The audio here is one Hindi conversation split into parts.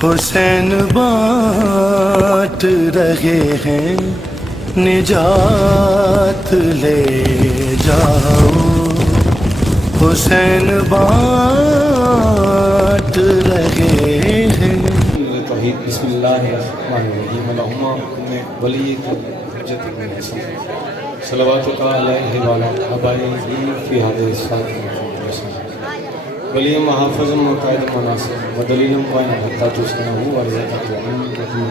हुसैन बाँट रहे हैं निजात ले जाओ, हुसैन बाँट रहे हैं। बिस्मिल्लाहिर्रहमानिर्रहीम अल्लाहुम्मा वली सलवातुका अलैहि व अला आबाइही फी हादिहि सात वलियम हाफिज़म व कायद मनासिब व दलीलम क़ाइम हत्ता तुस्नहु व रज़क़तहु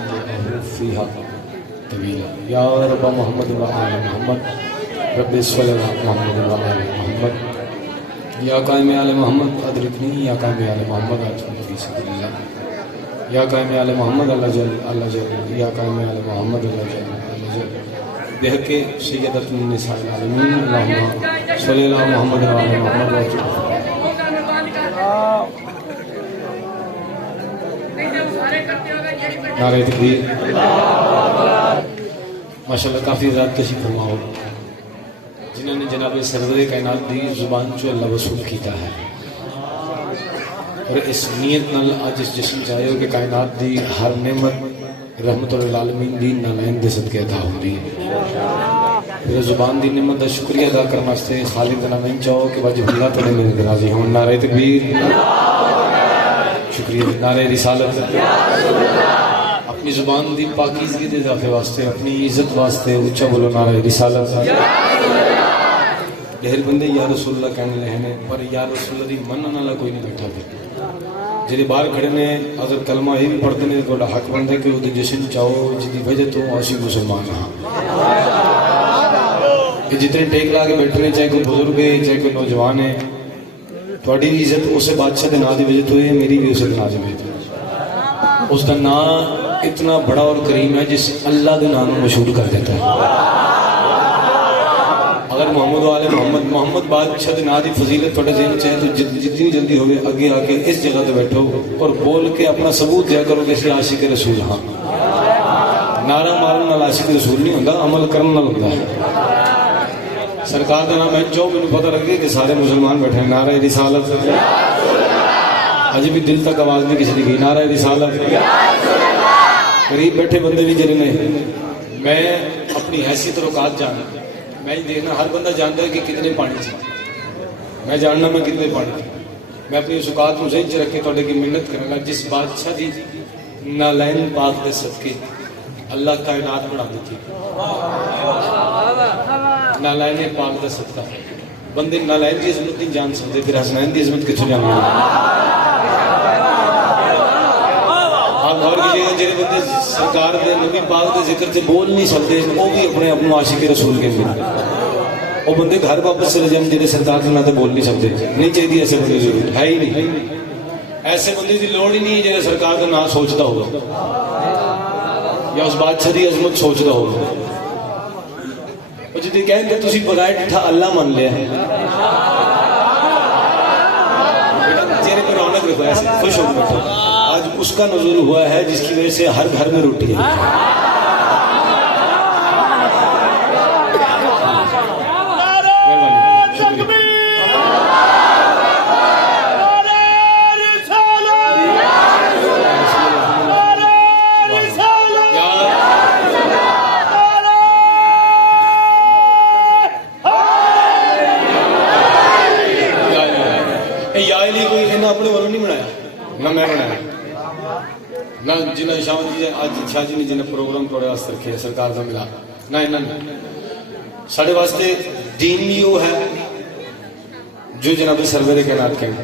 फ़ीहा तवीला या रब मोहम्मद व आले मोहम्मद रब्बि सल्लि अला मोहम्मद व आले मोहम्मद या कायम आले मोहम्मद अदरिकनी या कायम आले मोहम्मद अतनी फी सबिलिल्लाह या कायम आले मोहम्मद अल्लाह जल या कायम आले मोहम्मद अल्लाह जल बेहके सय्यदतुन निसाइल आलमीन अल्लाहुम्मा सल्लि अला मोहम्मद व आले मोहम्मद नारे तकबीर। माशाअल्लाह काफ़ी ज़्यादा तशरीफ़ फरमा हो जिन्होंने जनाब सरवरे कायनात दी जुबान चो अल्लाह वसूल किया है और इस नीयत नाल अज इस जिस्म च आए हो कि कायनात दी हर नेमत रहमतुल आलमीन दी नालैन दे सदके अदा होंदी है। फिर जुबान दी नेमत का शुक्रिया अदा करने वास्ते खालिद का नाम चाहो कि वज हुल्ला तेरे मेरे राजी हों। नारे तकबीर, शुक्रिया। नारे रिसालत, अपनी जुबान दी पाकीज़गी दे इजाफे वास्ते, अपनी इज्जत वास्ते उच्चा बोलो नारे रिसालत। ढेर बंदे या रसूलुल्लाह कहने लगे ने पर या रसूलुल्लाह दी मनने वाला कोई नहीं बैठा फिर जेडे बाहर खड़े ने अगर कलमा ये भी पढ़ते हैं तो हक बनता है कि वो जश्न चाहो जिसकी वजह तो असी मुसलमान हाँ। जितने टेक ला के बैठे चाहे कोई बुजुर्ग है चाहे कोई नौजवान है, थोड़ी इज्जत उस बादशाह के नाम की वजह तो है, मेरी भी उस नाम की वजह। उसका नाम इतना बड़ा और करीम है जिस अल्लाह के नाम को मशहूर कर देता है। अगर मोहम्मद वाले मोहम्मद बादशाह के नाम की फजीलत थोड़े जहन चाहे तो जितनी जल्दी हो आगे आके इस जगह पर बैठो और बोल के अपना सबूत दिया करो कि असि आशिक रसूल हाँ। नारा मारन नाल आशिक रसूल नहीं होता, अमल करने नाल होता है। सरकार का नाम है जो मैंने पता लगे कि सारे मुसलमान बैठे हैं। नारा रिसालत, अजय भी दिल तक आवाज नहीं किसी की। नारा रिसालत। गरीब बैठे बंदे भी जरे ने मैं अपनी हैसियत और औकात जानना, मैं देखना हर बंदा जानता है कि कितने पानी चाहिए, मैं जानना मैं कितने पानी चाहिए। मैं अपनी उस औकात को ज़हन च रख के थोड़े की मिन्नत करूँगा जिस बादशाह की नालैन पाक के सदके अल्लाह कायनात बना दी थी। नालैन पाक का सदका बंदे नालैन की इज्जत नहीं जान सकते, फिर हसनैन की इज्जत कितों जान। आप गौर कीजिएगा जेरे बंदे सरकार के नबी पाक के जिक्र से बोल नहीं सकते वो भी अपने आप आशिक रसूल के वो बंदे घर वापस चले जाए जेरे सरकार के नाते बोल नहीं सकते। नहीं चाहिए ऐसे बंदे, जरूर है ही नहीं। ऐसे बंदे की लोड़ ही नहीं है जेरे सरकार का नाम सोचता होगा या उस बादशाह की अजमत सोचता होगा। जिसे कहते तुम बगैर डिठा अल्लाह मान लिया है, चेहरे पर रौनक रखो, ऐसे खुश हो बैठो। आज उसका नज़ुल हुआ है जिसकी वजह से हर घर में रोटी है। अपने वालों नहीं बनाया ना मैं बनाया ना जिन्हें शाह जी आज शाह जी ने जिन्हें प्रोग्राम थोड़े वास्ते रखे सरकार का मिला ना इन्होंने साढ़े वास्ते दीन भी वो है जो जनाब सरवरे के नात कहना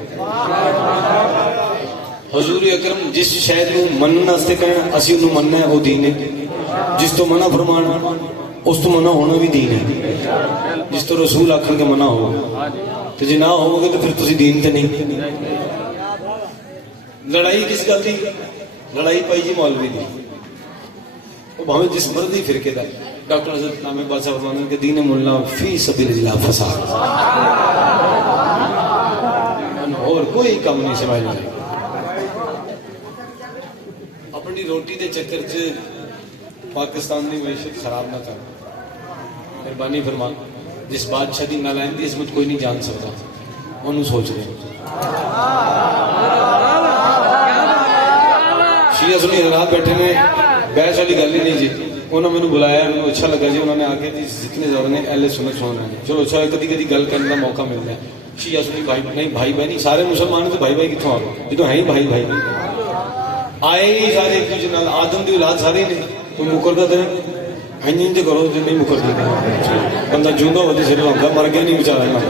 हजूर अकरम जिस शहर को मनने वास्ते कहना असी उन्होंने मनना है वो दीन है। जिस तो मना फरमाना उस तो मना होना भी दीन है। जिस तो रसूल आखन के मना हो तो जे ना होगे तो फिर तुसी दीन ते नहीं। लड़ाई किस गल की? लड़ाई पाई जी मौलवी दी, वो भावे जिस मर्जी फिरके दा। डॉक्टर हज़रत नामे बादशाह फरमाते कि दीन मुल्ला फी सबिलिल्लाह फसाद, और कोई काम नहीं समझना। अपनी रोटी के चक्कर च पाकिस्तान की मैशत खराब ना कर। मेहरबानी फरमा जिस बादशाह की नालैन की इज्जत कोई नहीं जान सकता उन्होंने सोच रहे शिया सुनी हजरात बैठे ने बहस वाली गल ही नहीं जी उन्होंने मैंने बुलाया मैंने अच्छा लगा जी उन्होंने आके जी जितने ज़्यादा ने एल सुनत सुन रहे हैं चलो अच्छा कभी कभी गल करने का मौका मिलता है शिया सुनी भाई नहीं भाई बहनी सारे मुसलमान तो भाई भाई कितों आ गए ये तो है ही भाई भाई आए ही सारे एक दूसरे नाल आदम की औलाद सारे ने तो मुकरदा तो इंज इंज करो जो नहीं मुकरदी बंदा जूंदा होते सिर होगा मर गया नहीं बेचारा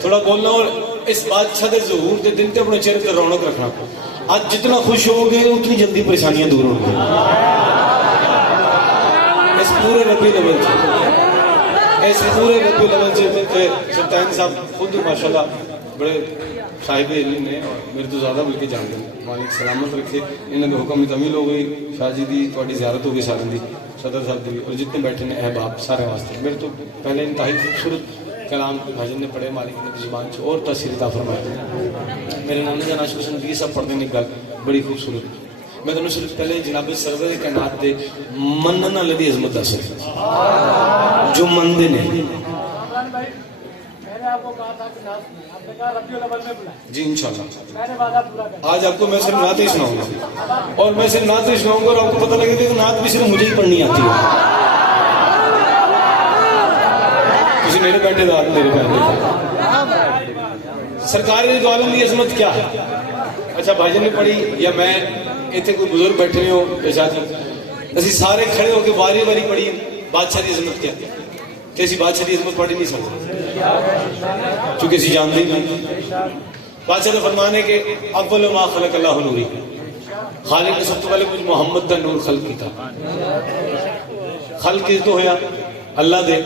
थोड़ा बोलना और इस बादशाह के ज़हूर के दिन ते अपने चेहरे पर रौनक रखना आज जितना खुश होगे उतनी जल्दी परेशानियां दूर होंगी इस पूरे रबी लेवल से सुल्तान साहब खुद माशाल्लाह बड़े साहिब इल्म ने और मेरे तो ज़्यादा बल्कि जानते हैं मालिक सलामत रखे इन्होंने हुक्म तमील हो गई शाह जी की थोड़ी ज़ियारत हो गई सारे की सदर साहब की और जितने बैठे ने अहबाब सारे वास्ते मेरे तो पहले इंतहाई खूबसूरत कलाम भाजन ने पढ़े मालिक ने जुबान से और तसीर अता फरमाया मेरे नानी का नाश हुसैन भी सब पढ़ने की गल बड़ी खूबसूरत मैं तुम्हें सिर्फ पहले जनाब सरवर कायनात दे मनन वाले दी अजमत दस जो मनते ने जी इंशाल्लाह आज आपको मैं सिर्फ नात ही सुनाऊंगा और मैं सिर्फ नात ही सुनाऊंगा और आपको पता लगेगा कि नात भी सिर्फ मुझे ही पढ़नी आती है किसी मेरे बैठे दाद मेरे बैठे सरकार के आलम की अजमत क्या है अच्छा भाईजान ने पढ़ी या मैं इतने कोई बुजुर्ग बैठे हो असं सारे खड़े होकर वारी वारी पढ़ी बादशाह की अजमत क्या कि असं बादशाह की अजमत पढ़ ही नहीं सकते क्योंकि असं जानते ही नहीं बादशाह का फरमान है कि अव्वल मा खलक अल्लाह नूरी खालिक ने सब तो पहले कुछ मोहम्मद का नूर खल्क किया खल्क किस तो होया अल्लाह दे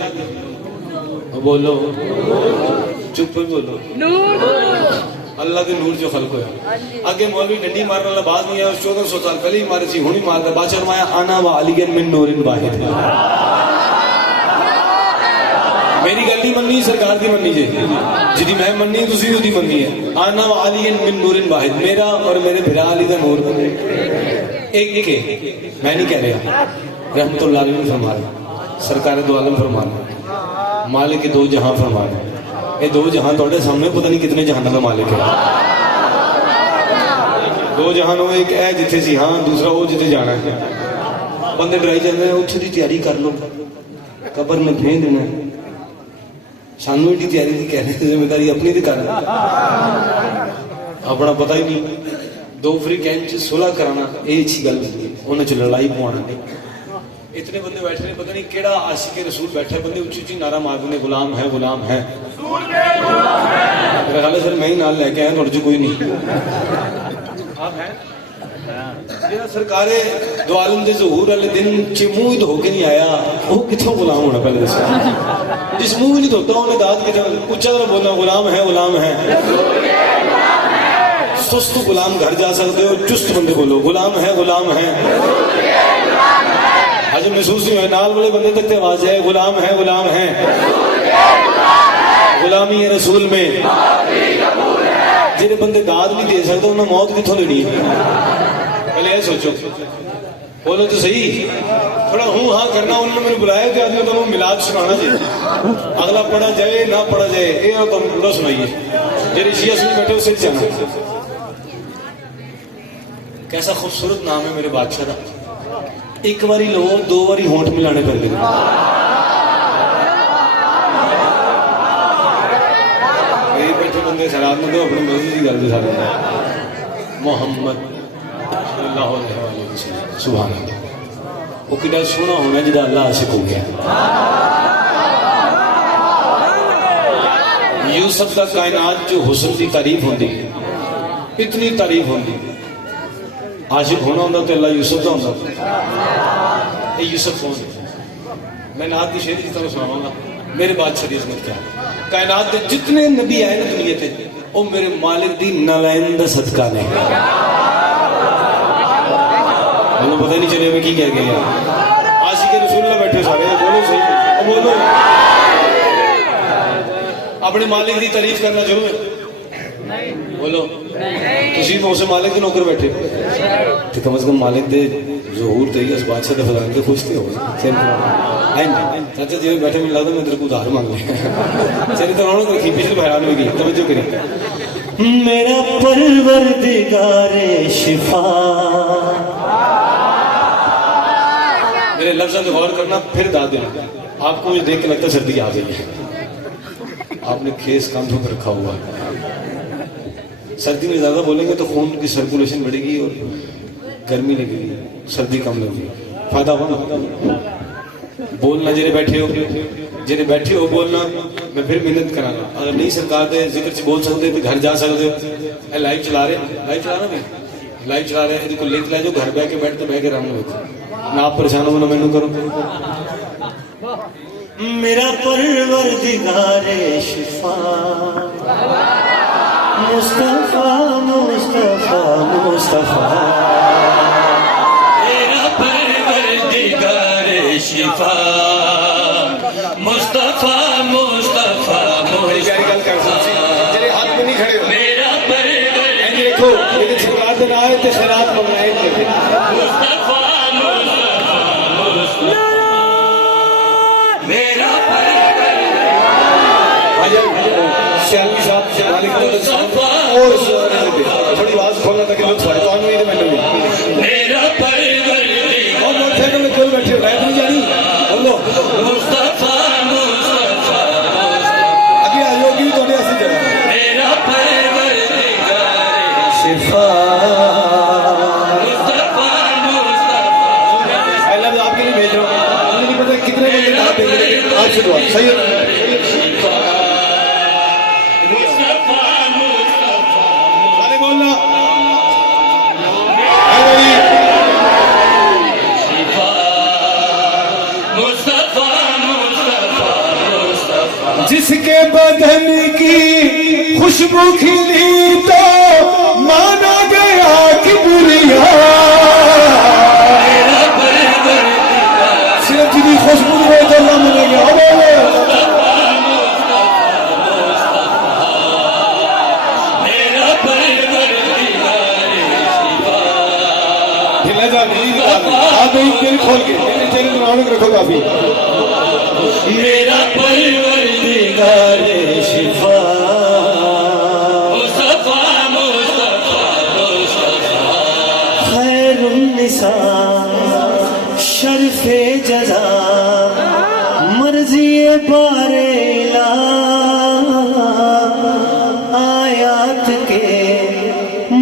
बोलो चुप बोलो अल्लाह के नूर जो खल्क होया आगे मौलवी डंडी मारने वाला बात नहीं है 1400 साल पहले ही मारे सी हुणी मारदा बादशाह फरमाया आना व अलीगन मिन नूरिन वाहिद मेरी गल नहीं मननी सरकार की मननी जी जिदी मैं मननी तुसी उसदी मननी है आना व अलीगन मिन नूरिन वाहिद मेरा और मेरे भिरा अली का नूर एक है मैं नहीं कह रहा रहमतुल्लाह अलैहि फरमाया सरकार दो आलम फरमाया मालिक के दो जहां फरमाया ये दो जहां थोड़े सामने पता नहीं कितने जहां का मालिक है दो जहां हो एक है जिथे सी हाँ दूसरा वो जिथे जाना है बंदे डराई जाते हैं उत्थे की तैयारी कर लो कबर में फेंक देना सानू एडी तैयारी की कहने की जिम्मेदारी अपनी तो कर अपना पता ही नहीं दो फ्री कैंप सुलह कराना ये अच्छी गल उन्हें च लड़ाई पवाना नहीं इतने बंदे बैठे ने पता नहीं केड़ा आशिक रसूल बैठे बंदे उच्ची उच्ची नारा मारते हैं गुलाम है मेरा ख्याल है सर मैं ही नाल लेके आया थोड़े कोई नहीं आप हैं जेड़ा सरकारे दो आलम दे ज़हूर वाले दिन च मुंह ही धो के नहीं आया वो किथों गुलाम होना पहले दसो जिस मुंह नहीं धोता उन्हें दाद के उच्चा तरह बोलना गुलाम है सुस्त गुलाम घर जा सकते हो चुस्त बंदे बोलो गुलाम है आज महसूस नहीं है नाल वाले बंदे तक आवाज है गुलाम है गुलामी है रसूल में जिन्हें बंदे दाद नहीं दे सकते उन्हें मौत कितों देनी है पहले ये सोचो बोलो तो सही थोड़ा हूँ हाँ करना उन्होंने मैंने बुलाया कि आज मैं तुम्हें मिलाद सुनाना चाहिए अगला पढ़ा जाए ना पढ़ा जाए ये तुम पूरा सुनाइए जेरे शिया सुनी बैठे उसे जाना कैसा खूबसूरत नाम है मेरे बादशाह का एक बारी लो दो बारी होंठ मिलाने पैंदे बैठे बंदे शराब में तो अपनी मर्जी की गल सारे मोहम्मद सुभान अल्लाह वो कितना सोहना होना जिदा अल्लाह आशिक हो गया यूसुफ का कायनात जो हुस्न की तारीफ होती इतनी तारीफ होती आशिक होना होता तो अल्लाह यूसुफ का होता ये यूसुफ कौन मैं नात की शेर की तरह सुनाऊंगा मेरे बादशाह की अजमत क्या है कायनात के जितने नबी आए ना दुनिया ते वो मेरे मालिक दी नालैन दा सदका ने मैंने पता नहीं चले मैं की कह गया आशिक रसूल बैठे सारे बोलो सही बोलो अपने मालिक की तारीफ करना शुरू बोलो तुसी तो उसे मालिक के नौकर बैठे तो कम से कम मालिक दे ज़हूर ते इस बादशाह दे फजाइल ते खुश थे हो चाचा जी बैठे मिल लगता मैं तेरे को उधार मांग लिया चलिए तो रौनक रखी पिछले हैरान होगी तवज्जो करी मेरा परवरदिगारे शिफा लफ्ज़ों पे गौर करना, फिर दाद देना। आपको मुझे देख के लगता है सर्दी आ गई है, आपने खेस कांधों पर रखा हुआ है। सर्दी में ज़्यादा बोलेंगे तो खून की सर्कुलेशन बढ़ेगी और गर्मी लगेगी, सर्दी कम लगेगी। फायदा होगा बोलना, जिन्हें बैठे हो बोलना। मैं फिर मेहनत करांगा, अगर नहीं सरकार दे जिक्र से बोल सकते तो घर जा सकते। लाइव चला रहे लाइव चला रहे हैं, लिंक ला जो घर बह के बह के रहना ना आप परेशान हो ना मैनू करो। मेरा परवरदिगारे शिफा मुस्तफा मुस्तफा मुस्तफा, मेरा परवरदिगारे शिफा मुस्तफा मुस्तफा हाथ में नहीं खड़े हो। मेरा परवरदिगारे देखो लेकिन सरकार के ना आए तो खैरात मंगवाए मुस्तफा मेरा थोड़ी आवाज खोलना था कि लोग मेरा मोटरसाइकिल में क्यों बैठे हो, लाइट नहीं जानी बोलो मुस्तफा मुस्तफा अभी आ जाओगी थोड़ी ऐसी जगह मेरा परवरदिगारे शिफा। मुस्तफा मुस्तफा पहला भी आपके लिए भेज रहा हूँ, मुझे नहीं पता कितने बंदे आप भेज रहे हैं। आपसे दुआ सही है। मुस्तफा मुस्तफा अरे बोलना मुस्तफा मुस्तफा मुस्तफा जिसके बदन की खुशबू खिली तो माना गया कि बुरिया। मेरा परवरदिगार सिर्फ जितनी खुशबू हो तो अल्लाह मिलेगा। मेरा परवरदिगार ढिला जा नहीं आप एक दिल खोल के मेरे चेहरे में रौनक रखो काफी। मेरा परवरदिगार शिफा मुस्तफा मुस्तफा मुस्तफा खैरुन्निसा शर्फे जजा मर्जी बारेला आयात के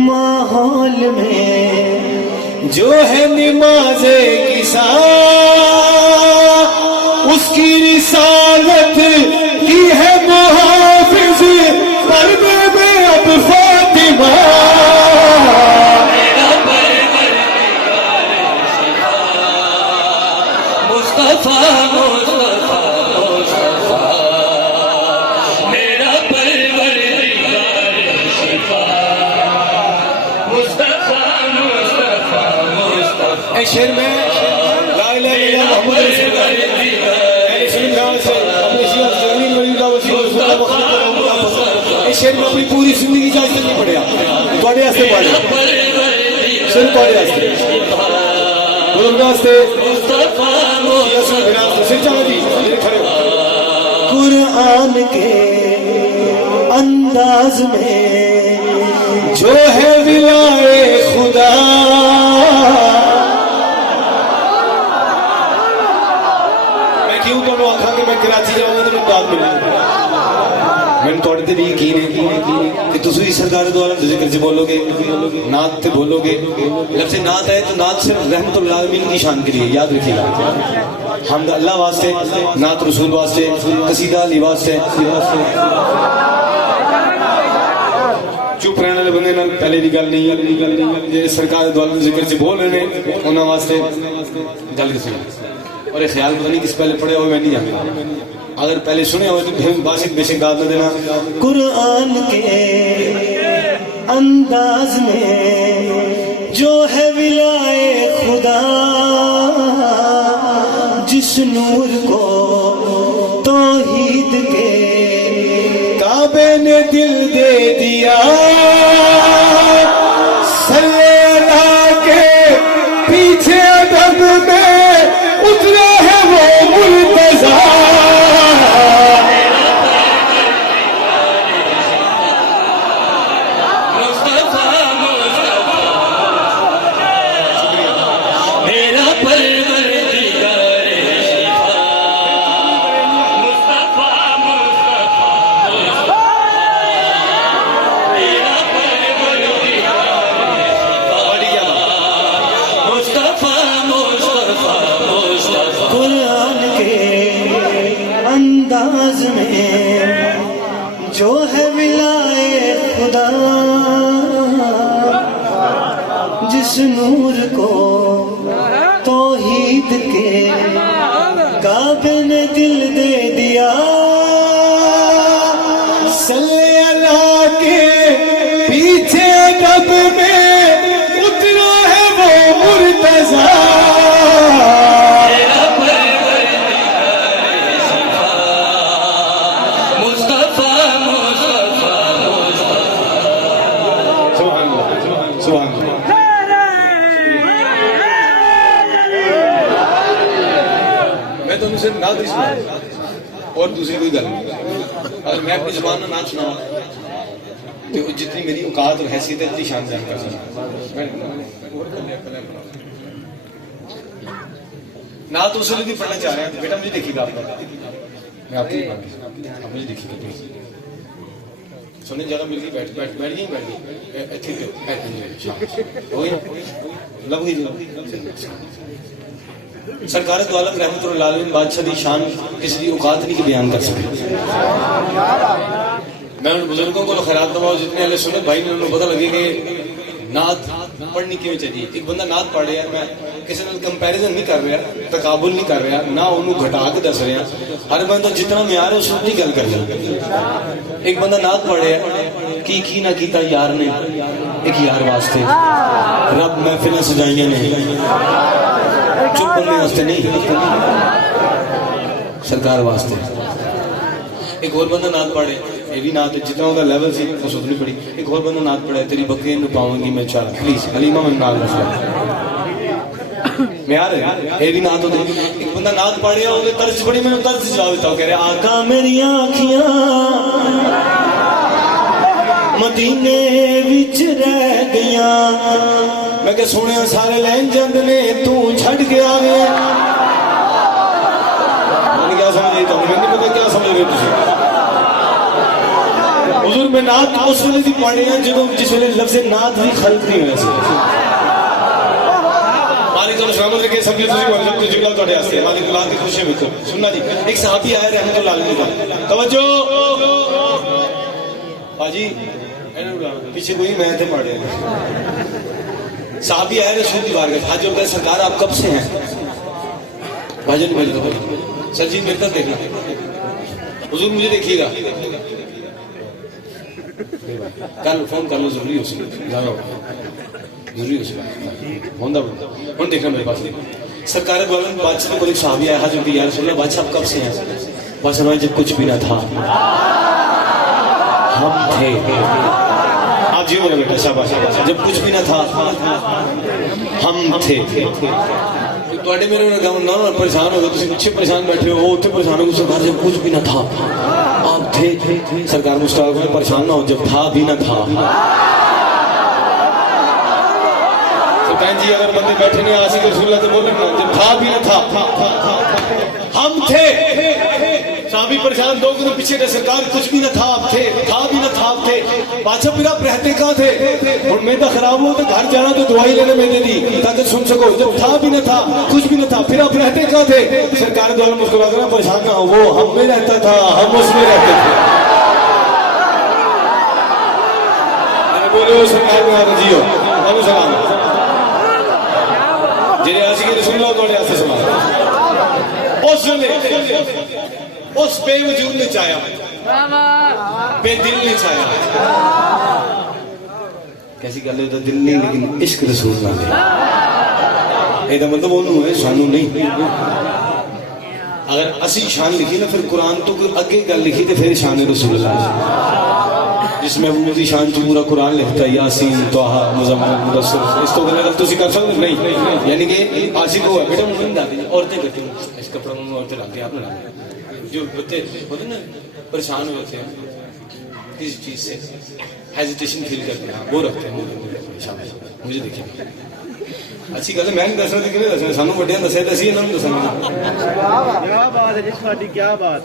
माहौल में जो है नमाज़े किसा उसकी रिसालत की है मुहाफिज पर्दे में अब फातिमा। मेरा परवरदिगार मुस्तफा मुस्तफा मुस्तफा मेरा परवरदिगार मुस्तफा मुस्तफा मुस्तफा ऐ शेर में ला इलाहा इल्लल्लाह मुहम्मद रसूलुल्लाह इस शेर में अपनी पूरी जिंदगी जाते नहीं पड़िया थोड़े वास्ते पढ़िया सिर्फ थोड़े वास्ते बुजुर्ग वास्ते सिर चला जी खड़े हो। कुरान के अंदाज में जो है विलाए खुदा मैं क्यों तो आखा कि मैं कराची जाऊंगा तो मैं दाद मिलूंगा। मैंने थोड़े ते भी यकीन है कि तुम भी सरकार द्वारा जिक्र से बोलोगे नात से बोलोगे। लफ्ज़ नात है तो नात सिर्फ रहमतुल आलमीन की शान के लिए याद रखिएगा। हमद अल्लाह वास्ते, नात रसूल वास्ते, कसीदा अली वास्ते। चुप रहने वाले बंदे नाल पहले की गल नहीं जे सरकार द्वारा जिक्र से बोल रहे हैं उन्होंने वास्ते गल सुनो। और ये ख्याल पता नहीं किस पहले पढ़े हुए मैं नहीं जानता, अगर पहले सुने हो तो बासिक बेशक दाद न देना। कुरान के अंदाज में जो है विलाए खुदा जिस नूर को तौहीद के काबे ने दिल दे दिया सल्ले अल्लाह के पीछे अदब में उतरा है वो मुर्तज़ा। मुस्तफा मुस्तफा मेरा परवरदिगार अंदाज में जो है विलाए खुदा, जिस नूर को तौहीद के काबे ने दिल दे दिया, सल्ले अल्लाह के पीछे डब में उतरा है वो मुर्तजा। मुस्तफा मुस्तफा सुभान अल्लाह, सुभान अल्लाह। मैं तो उनसे ना दी सुना और दूसरी कोई गल नहीं। अगर मैं अपनी जुबान में ना सुना तो जितनी मेरी औकात और हैसियत है इतनी शान जान कर सकता ना। तो उसे भी पढ़ना चाह रहे हैं बेटा, मुझे देखिएगा आपका, मैं आपकी आप मुझे देखिएगा प्लीज। सुनने जगह मिल गई, बैठ बैठ बैठ गई, बैठ गई ठीक हो गया, लग गई। सरकार दो आलम रहमतुल्लाह अलैहि बादशाह दी शान किसी दी औकात नहीं कि बयान कर सके। मैं उन बुजुर्गों को खैरात दबाओ जितने हले सुने भाई ने उन्होंने पता लगे कि नात पढ़नी क्यों चाहिए। एक बंदा नात पढ़ रहा है, मैं किसी नाल कंपैरिजन नहीं कर रहा, तकाबुल नहीं कर रहा, ना उन्होंने घटा के दस रहा, हर बंदा जितना म्यार है उस उतनी गल कर रहा। एक बंदा नात पढ़ रहा है की ना कीता यार ने एक यार वास्ते, रब महफिल सजाइया ने चुप करने वास्ते नहीं, सरकार वास्ते। एक और बंदा नात पढ़े, ये भी नात जितना उसका लेवल सी उस उतनी पड़ी। एक और बंदा नात पढ़े, तेरी बकरी न पाऊंगी मैं चाल, प्लीज हलीमा में नाल मैं यार ये भी नात होती। एक बंदा नात पढ़े उसने तर्ज पढ़ी, मैंने तर्ज जवाब देता, कह रहा आका मेरी आँखियां मदीने विच रह गया, मैं क्या सुने सारे लैन जंद ने तू छड़ के आ गया। मैंने क्या समझ रही था, मैंने नहीं पता क्या समझ रहे थे। हुजूर में नात उस वेले दी पढ़े हैं जो जिस वेले लफ्ज़ नात भी खल्क नहीं हुआ सी। मालिक को शामिल करके सब तुझे बोल सकते जिगला तोड़े आस्ते मालिक अल्लाह की खुशी में सुनना जी। एक सहाबी आया रहमतुल्लाह अलैहि का, तवज्जो बाजी पीछे कोई मैं थे पढ़ रहे। साहबी आए रसूल की बारगाह, हाजिर कहे सरकार आप कब से हैं? भाजन मेरे सर जी मेरे तक देखना, हुजूर मुझे देखिएगा, कल फोन कर लो, जरूरी हो सके जरूरी हो सके होंदा हूं देखना मेरे पास। सरकार बादशाह को एक साहबी आया हाजिर की, यार रसूल बादशाह आप कब से हैं? बादशाह जब कुछ भी ना था हम थे। आप जी बोलो बेटा, शाबाश शाबाश। जब कुछ भी ना था हम थे। ਤੁਹਾਡੇ ਮੇਰੇ ना परेशान हो गए, तुम पीछे परेशान बैठे हो, उत्थे परेशान हो, सरकार जब कुछ भी ना था आप थे। सरकार मुस्ताक में परेशान ना हो, जब था भी ना था। सरकार जी अगर बंदे बैठे नहीं आशिक रसूलुल्लाह तो बोले ना, जब था भी ना था हम थे। साहबी परेशान, दो गुना पीछे थे, सरकार कुछ भी ना था आप थे, था भी ना था आप थे। बादशाह फिर आप रहते कहाँ थे? और मैदा खराब हो तो घर जाना तो दवाई लेने मैदे दी ताकि सुन सको। जब था भी ना था कुछ भी ना था फिर आप रहते कहाँ थे? सरकार द्वारा मुस्कुरा कर परेशान ना हो, वो हम में रहता था हम उसमें रहते थे। बोलो सरकार में जियो हम सलाम जिन्हें आशिक रसूलुल्लाह तोड़े आस्ते सलाम। उस बेवजूद ने चाया, बेदिल ने चाया। कैसी गल है, दिल नहीं लेकिन इश्क रसूल नाल है। ਇਹਦਾ मतलब ਉਹਨੂੰ ਹੈ ਸਾਨੂੰ नहीं। अगर असी शान लिखी ना फिर कुरान तो कोई अगे गल लिखी तो फिर शान रसूलुल्लाह, जिसमें महबूब की शान च पूरा कुरान लिखता है, यासीन तोहा मुज़म्मिल मुदस्सिर। इस तो गल तुसी कर सकते नहीं, यानी कि आशिक हो बेटा मुमिन दा औरतें बैठी इस कपड़ा में औरतें लाते आप ना जो बच्चे होते ना परेशान हो जाते हैं किसी चीज से, हेजिटेशन फील करते हैं, वो रखते हैं। मुझे देखिए अच्छी गल है, मैं नहीं दस रहा कि दसना सानू बड़े दसिया तो असी इन्होंने दसना। क्या बात है जी साडी, क्या बात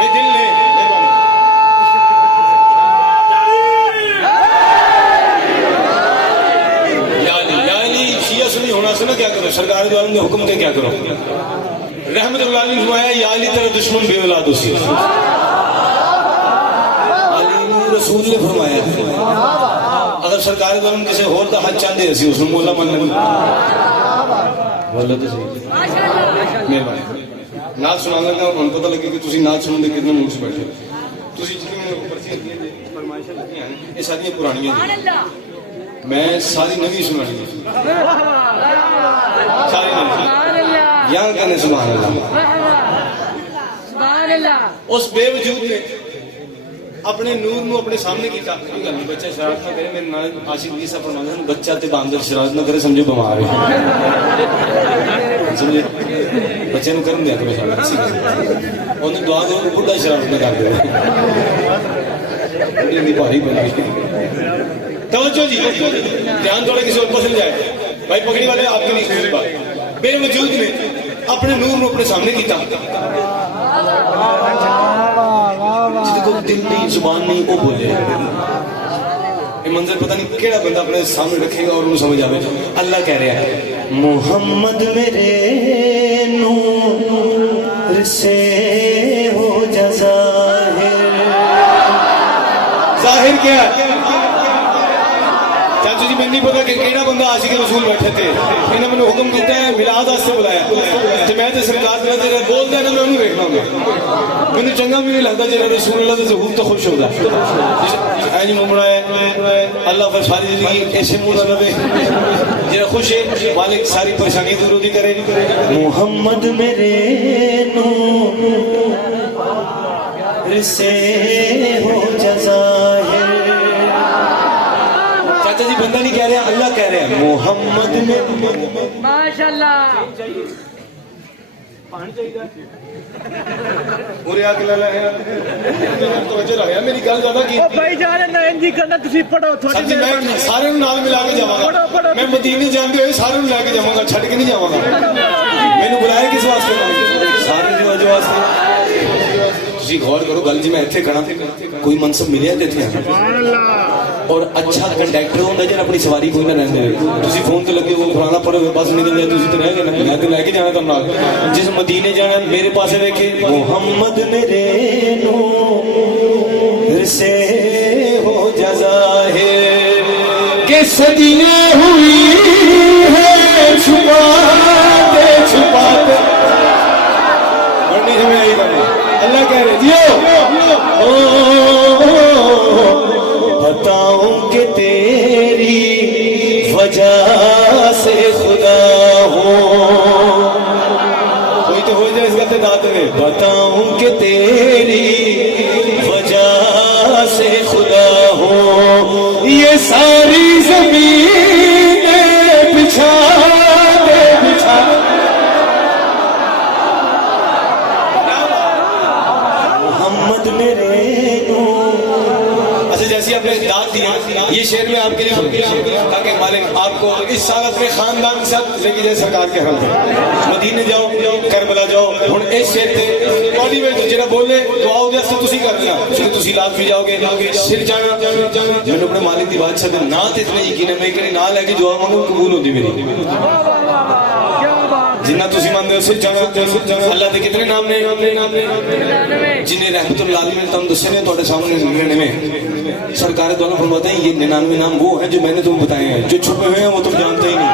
है दिल ने यानी शिया सुनी होना से ना क्या करो, सरकार द्वारा ने हुक्म के क्या करो। रहमतुल्लाह अलैहि फरमाया या अली तेरा दुश्मन बेऔलाद उसी अली नूं रसूल ने फरमाया अगर सरकार दो किसी होर दा हक चाहते असी उसनु मौला मन बोलो तो सही मेहरबानी नाच सुना लगा उनको पता लगे कि तुसी नाच सुनने कितने मूड से बैठे तुसी जितने पर्चियां फरमाइशां लगी हैं ये सारी पुरानियां मैं सारी नवी सुनानी है सारी नवी यार कहने सुभान अल्लाह उस बेवजूद ने अपने नूर ਨੂੰ अपने सामने कीता कोई गल नहीं बच्चा शरारत ना करे मेरे नाल आशिक की सा फरमाते हैं बच्चा ते बांदर शरारत ना करे समझो बीमार है समझे बच्चे ਨੂੰ ਕਰਨ ਦਿਆ ਕਰੋ ਸ਼ਰਾਰਤ ਉਹਨੂੰ ਦੁਆ ਦਿਓ ਬੁੱਢਾ ਸ਼ਰਾਰਤ ਨਾ ਕਰ ਦੇ ਇੰਨੀ ਭਾਰੀ ਬਣੀ तवज्जो जी ध्यान थोड़ा किसी और पसंद जाए भाई पगड़ी वाले आपके लिए बेवजूद ने अपने नूर को अपने सामने कीता जिसको दिल नहीं जुबान नहीं वो बोले ये मंजर पता नहीं केड़ा बंदा अपने सामने रखेगा और उन्हें समझ आवे अल्लाह कह रहा है मोहम्मद मेरे नूर से हो जा जाहिर क्या चाचू जी मैं नहीं पता कि केड़ा बंदा आशिक रसूल बैठे थे इन्हें मैंने हुक्म किया है मिलाद वास्ते बुलाया तो मैं तो सरकार दे तेरे बोलदा ना मैं उन्हें देखना मैंने चंगा भी नहीं लगता जेड़ा रसूल अल्लाह दे ज़हूर तो खुश होता है जी मुमरा है अल्लाह पर सारी जिंदगी ऐसे मुंह ना लगे जेड़ा खुश है मालिक सारी परेशानी दूर होती करे मोहम्मद मेरे नूर से हो जाहिर चाचा जी बंदा नहीं कह रहे अल्लाह कह रहे हैं मोहम्मद में माशाल्लाह उरे आके लाला है तवज्जो रहा मेरी गल ज्यादा की ओ भाई जान नयन जी करना तुसी पढ़ो थोड़ी सच्ची मैं सारे नाल मिला के जावांगा मैं मदीने जांदे होए सारे ਨੂੰ ਲੈ ਕੇ ਜਾਵਾਂਗਾ ਛੱਡ ਕੇ ਨਹੀਂ ਜਾਵਾਂਗਾ ਮੈਨੂੰ ਬੁਲਾਇਆ ਕਿਸ ਵਾਸਤੇ ਸਾਰੇ ਜੋ ਅਜੋ ਵਾਸਤੇ ਤੁਸੀਂ ਗੌਰ ਕਰੋ ਗੱਲ ਜੀ ਮੈਂ ਇੱਥੇ ਖੜਾ ਕੋਈ ਮਨਸਬ ਮਿਲਿਆ ਤੇ ਇੱਥੇ ਸੁਭਾਨ ਅੱਲਾਹ और अच्छा कंडक्टर होता जरा अपनी सवारी कोई ना लेंदे तुसी फोन ते लगे वो पुराना पड़े बस निकल जाए तुसी तो रह गए ना मैं तो लेके जाना तुम नाल जिस मदीने जाना मेरे पास देखे मोहम्मद मेरे नूर से हो जा जाहिर के सदियां हुई है छुपाते छुपाते और नहीं हमें आई बात अल्लाह कह रहे जियो बताऊं कि तेरी वजह से खुदा हो कोई तो हो जाए इसका दांत में बताऊं कि तेरी वजह से खुदा हो ये सारी जमीन बिछा दे बिछा मोहम्मद मेरे जैसे आपने दाद दिया ये शेर में आपके लिए ताकि मालिक आपको इस सालत में खानदान सब लेके जाए सरकार के हल मदीने जाओ करबला जाओ हुन इस शेर ते बॉडी में जेड़ा बोले दुआ हो जाए तुसी कर लेना फिर तुसी लाभ भी जाओगे सिर जाना मैंने अपने मालिक की बात से ना तो इतना यकीन है मैं कहीं ना लेके दुआ मांगू कबूल होती मेरी जिन्ना तुसी मानते हो सिर जाना अल्लाह के कितने नाम ने जिन्हें रहमतुल्लाह अलैहि ने तुम दसे ने तुम्हारे सामने में सरकार दोनों फरमाते हैं ये 99 नाम वो हैं जो मैंने तुम्हें बताए हैं जो छुपे हुए हैं वो तुम जानते ही नहीं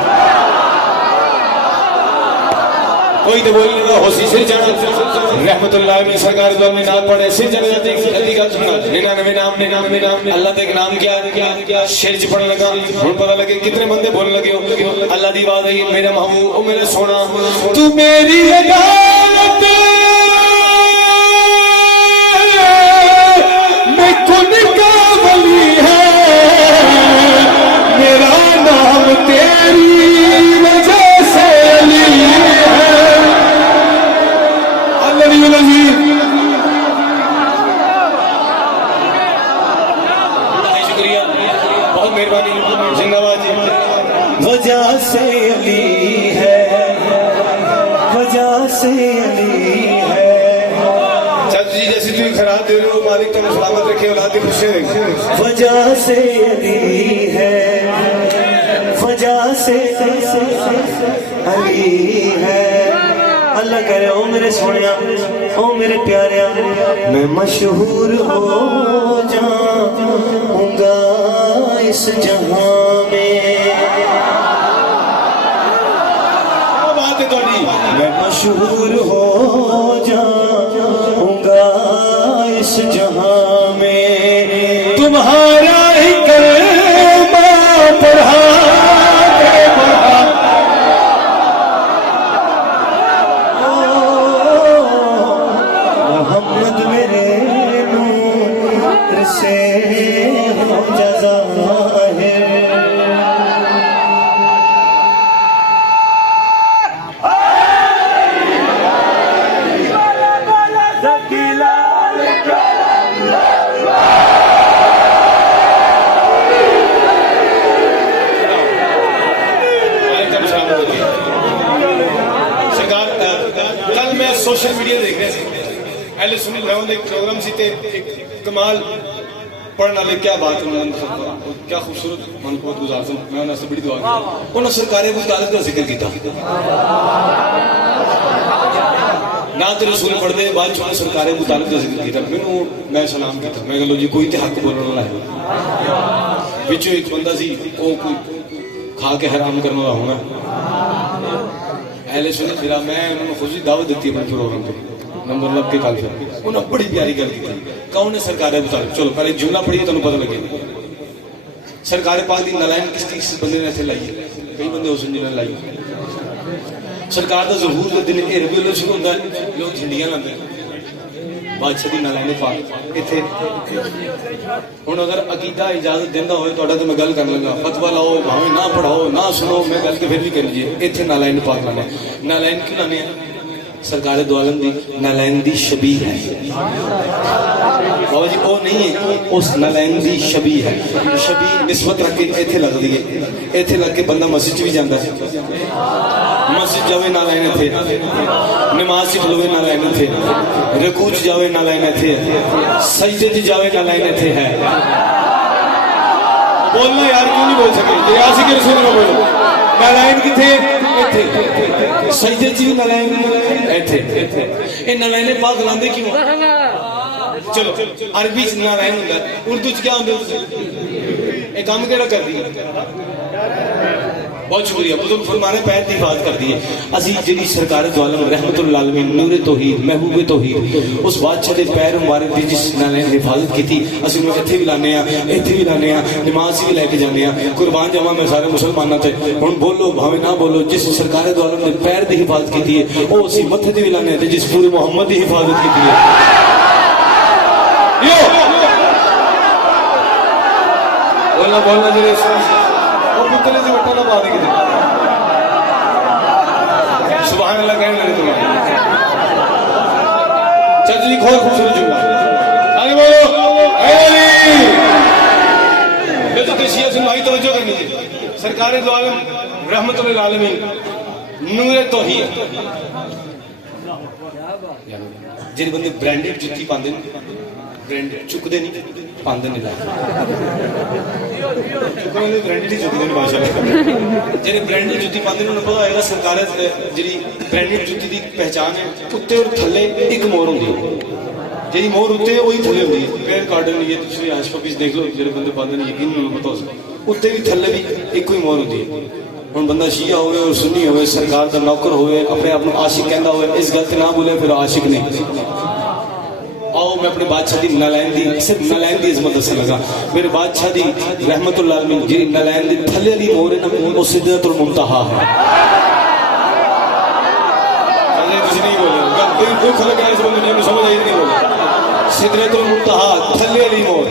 कोई तो बोल लगा होसी सिर जाना रहमतुल्लाह में सरकार दो में नाम पढ़े सिर जाने जाते जल्दी का सुना 99 नाम अल्लाह के नाम क्या शेर च पढ़ने लगा हुन पता लगे कितने बंदे बोलने लगे अल्लाह दी आवाज आई मेरा महबूब ओ मेरे सोना तू मेरी अदालत में कुन का वली है मेरा नाम तेरी वजह से ली है शुक्रिया बहुत मेहरबानी जिंदाबाद जी वजह से अली है वजह से अली है चाचू जी जैसे तुम खराब दे रहे हो मालिक तुम सलामत रखे औलाद की खुशी रखे वजह से अली है वजह से अली है अल्लाह कह रहे ओ मेरे सोनिया ओ मेरे प्यारिया मैं मशहूर हो जाऊंगा इस जहां में। क्या बात है थोड़ी। मैं मशहूर हो जाऊंगा इस जहां में तुम्हारा ही कलमा पढ़ा मोहम्मद मेरे नूर से हो जज़ा है। कल मैं सोशल मीडिया देख रहे थे पहले सुन रहे प्रोग्राम से एक कमाल पढ़ने वाले क्या बात क्या खूबसूरत मनकोत गुजार मैं उन्होंने बड़ी दुआ उन्होंने सरकारी वजारत का जिक्र किया ना तो रसूल पढ़ते बाद उन्होंने सरकारी मुतालक का जिक्र किया मैनू मैं सलाम किया मैं लो जी कोई तो हक बोलने वाला है पिछों एक बंदा सी वो कोई खा के हराम करने वाला होना एले सुने फिर मैं उन्होंने खुद ही दावत दी अपने प्रोग्राम पर नंबर लग के कल फिर उन्होंने बड़ी प्यारी गल की कौन है सरकार मुताबिक चलो पहले जुमला पढ़िए तुम पता लगे सरकार पाक की नलायन किस बंदे ने इतने लाई कई बंदे उस जिन्हें लाई सरकार का जहूर के दिन यह रबी अव्वल शुरू होता है लोग झंडियां लाते बादशाह की नलायन पाक इतने हूँ अगर अकीदा इजाजत देता हो तो मैं गल कर लगा फतवा लाओ भावे ना पढ़ाओ ना सुनो मैं गल तो फिर भी कर लीजिए इतने नालायन पाक लाने नालायन क्यों लाने सरकार दो आलम दी नालायन दी शबी है बाबा जी वो नहीं है उस नालायन दी शबी है शबी निस्बत रख के इतने लगती है इतने लग के बंदा मस्जिद भी जाता है मस्जिद जावे नालायन थे नमाज से खलोवे नालायन थे रकू च जावे नालायन थे सजदे च जावे नालायन थे है बोलना यार क्यों नहीं बोल सके ये आशिक रसूल में बोलो नालायन किथे इथे सजदे च भी नालायन इथे ये नालायन पाक लांदे क्यों चलो अरबी च नालायन होंदा उर्दू च क्या होंदा ये काम केड़ा करदी बहुत शुक्रिया बुजुर्ग फरमाने पैर की हिफाजत कर दी है असी जी सरकार दो आलम रहमतुल आलमीन नूरे तौहीद महबूबे तौहीद उस बादशाह के पैर मुबारक की जिस नाल हिफाजत की थी असि इत्थे भी लाने इत्थे भी लाने नमाज भी लैके जाने कुर्बान जावा मैं सारे मुसलमानों से हुण बोलो भावे ना बोलो जिस सरकार दो आलम ने पैर की हिफाजत की है वो असी मत्थे ते भी लाने जिस पूरे मुहम्मद की हिफाजत की है बोलना बोलना जी पुतले से वट्टा ना पा दे सुभान अल्लाह कहने लगे तुम्हारे चल जी खोल खूबसूरत जुमला आगे बोलो ऐ अली मैं तो शिया सुनवाई तवज्जो करनी है सरकार दो आलम रहमतुल आलमीन नूरे तौहीद जिन बंदे ब्रांडेड जुत्ती पांदे ब्रांड चुकदे नहीं पांदे नहीं ब्रांडेड जुत्ती ने माशाअल्लाह जेरे ब्रांडेड जुत्ती पांदे उन्हें पता होगा सरकार जी ब्रांडेड जुत्ती की पहचान है उत्ते और थल्ले एक मोहर होंगी जी मोहर उत्ते वही थल्ले होंगी पैर कार्डन नहीं है तुम आश पपीस देख लो जो बंदे पाते नहीं यकीन नहीं पता हो उत्ते भी थल्ले भी एक ही मोहर होती है हम बंदा शिया हो और सुन्नी हो सरकार का नौकर हो अपने आप को आशिक कहता हो इस गल ना बोले फिर आशिक नहीं आओ मैं अपने बादशाह की नालायन दी सिर्फ नालायन की इज्जत दसन लगा मेरे बादशाह की रहमतुल आलमीन जी नालायन दी थल्ले वाली मोहर है ना वो सिदरतुल मुंतहा है कुछ नहीं बोले कोई खलक है इस बंदे ने समझ आई नहीं बोला सिदरतुल मुंतहा थल्ले वाली मोहर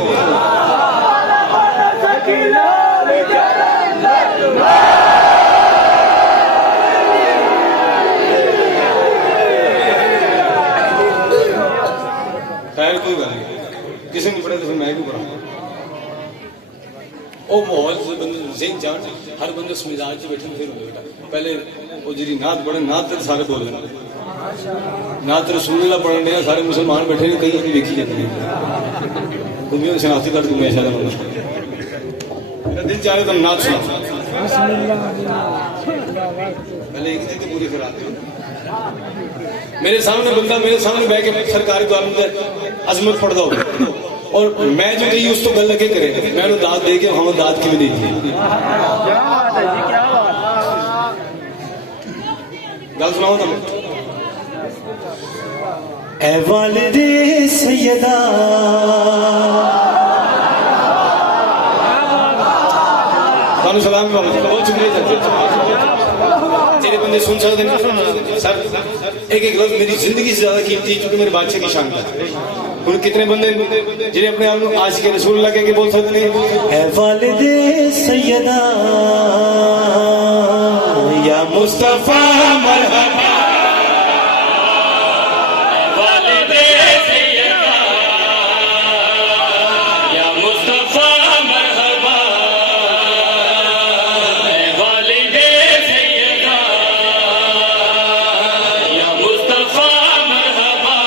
खैर कोई गल नहीं किसी ने पढ़ा तो फिर मैं भी पढ़ा वो माहौल जेन जान हर बंदे उस मिजाज बैठे फिर हो बेटा पहले वो जी नात पढ़े नात तो सारे बोल रहे नात रसूल पढ़न डे सारे मुसलमान बैठे ने कई नहीं देखी जाती दुनिया शनाख्ती कर दूंगा ऐसा मेरा दिल चाहे तो नात सुना पहले एक दिन तो पूरी करा मेरे सामने बंदा मेरे सामने बह के सरकारी द्वार में अजमत पढ़ता हो और मैं जो कही उस तो गल लगे करे मैं उन्हें दाद दे के हम दाद क्यों नहीं दी गल सुनाओ तुम ऐ वालिदे सैयदा थानू सलाम बाबा जी बहुत शुक्रिया तेरे बंदे सुन सकते हैं सर एक एक लफ्ज मेरी जिंदगी से ज्यादा कीमती क्योंकि मेरे बादशाह की शान है ਹੁਣ कितने बंदे जिन्हें अपने आप को आशिक रसूल अल्लाह कह के बोल सकते हैं ऐ वालिदे सैयदा या मुस्तफा मरहबा वालिदे सैयदा या मुस्तफा मरहबा वालिदे सैयदा या मुस्तफा मरहबा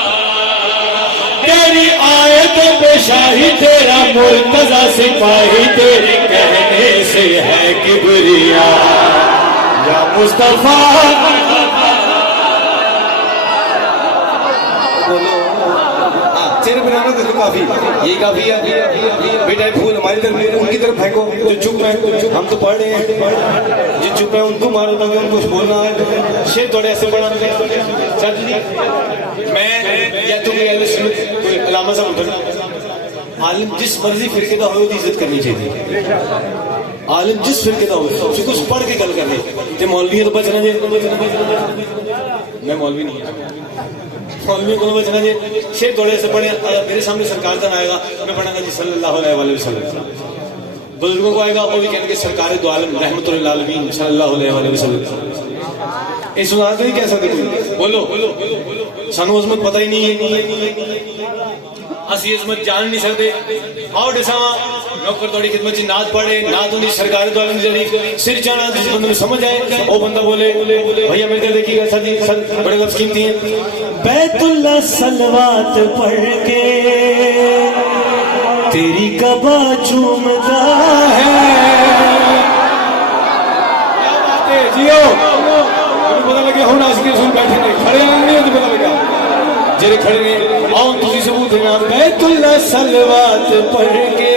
तेरी आयत पे शाही तेरा मुर्तजा सिपाही तेरे कहने से है किबरिया या मुस्तफा बोलो तेरे बनाना तो काफी ये काफी है बेटा फूल हमारी तरफ उनकी तरफ फेंको जो चुप है हम तो पढ़ रहे हैं जो चुप है उनको मारो ताकि उनको कुछ बोलना है शेर थोड़े ऐसे पढ़ा सर जी मैं या तुम कोई अलामा साहब आलिम जिस मर्जी फिरके का हो उसकी इज्जत करनी चाहिए आलिम जिस फिरके का हो कुछ पढ़ के गल करनी ते मौलवी तो बचना जे मैं मौलवी नहीं मौलवी को बचना जे शेर थोड़े से पढ़े मेरे सामने सरकार का आएगा मैं पढ़ाऊंगा जी सल्लल्लाहु अलैहि वसल्लम बुजुर्गों को आएगा वो भी कहेंगे सरकार दो आलम रहमतुल आलमीन सल्लल्लाहु अलैहि वसल्लम इस सुना तो नहीं कह सकते बोलो सानू अजमत पता ही नहीं है असि अजमत जान नहीं सकते आओ डिसावा नौकर थोड़ी खिदमत च नात पढ़े नात उन्हें सरकारी द्वारा जड़ी सिर जाना जिस बंदे को समझ आए वो बंदा बोले भैया मेरे देखिएगा सर जी सर बड़े लफ्ज कीमती हैं बैतुल्ला सलवात पढ़ के तेरी कबा चूमता है जियो पता लगे हम आशिक रसूल बैठे ने खड़े नहीं होते पता लगा जेरे खड़े ने आओ तुसी सबूत देना बैतुल्ला सलवात पढ़ के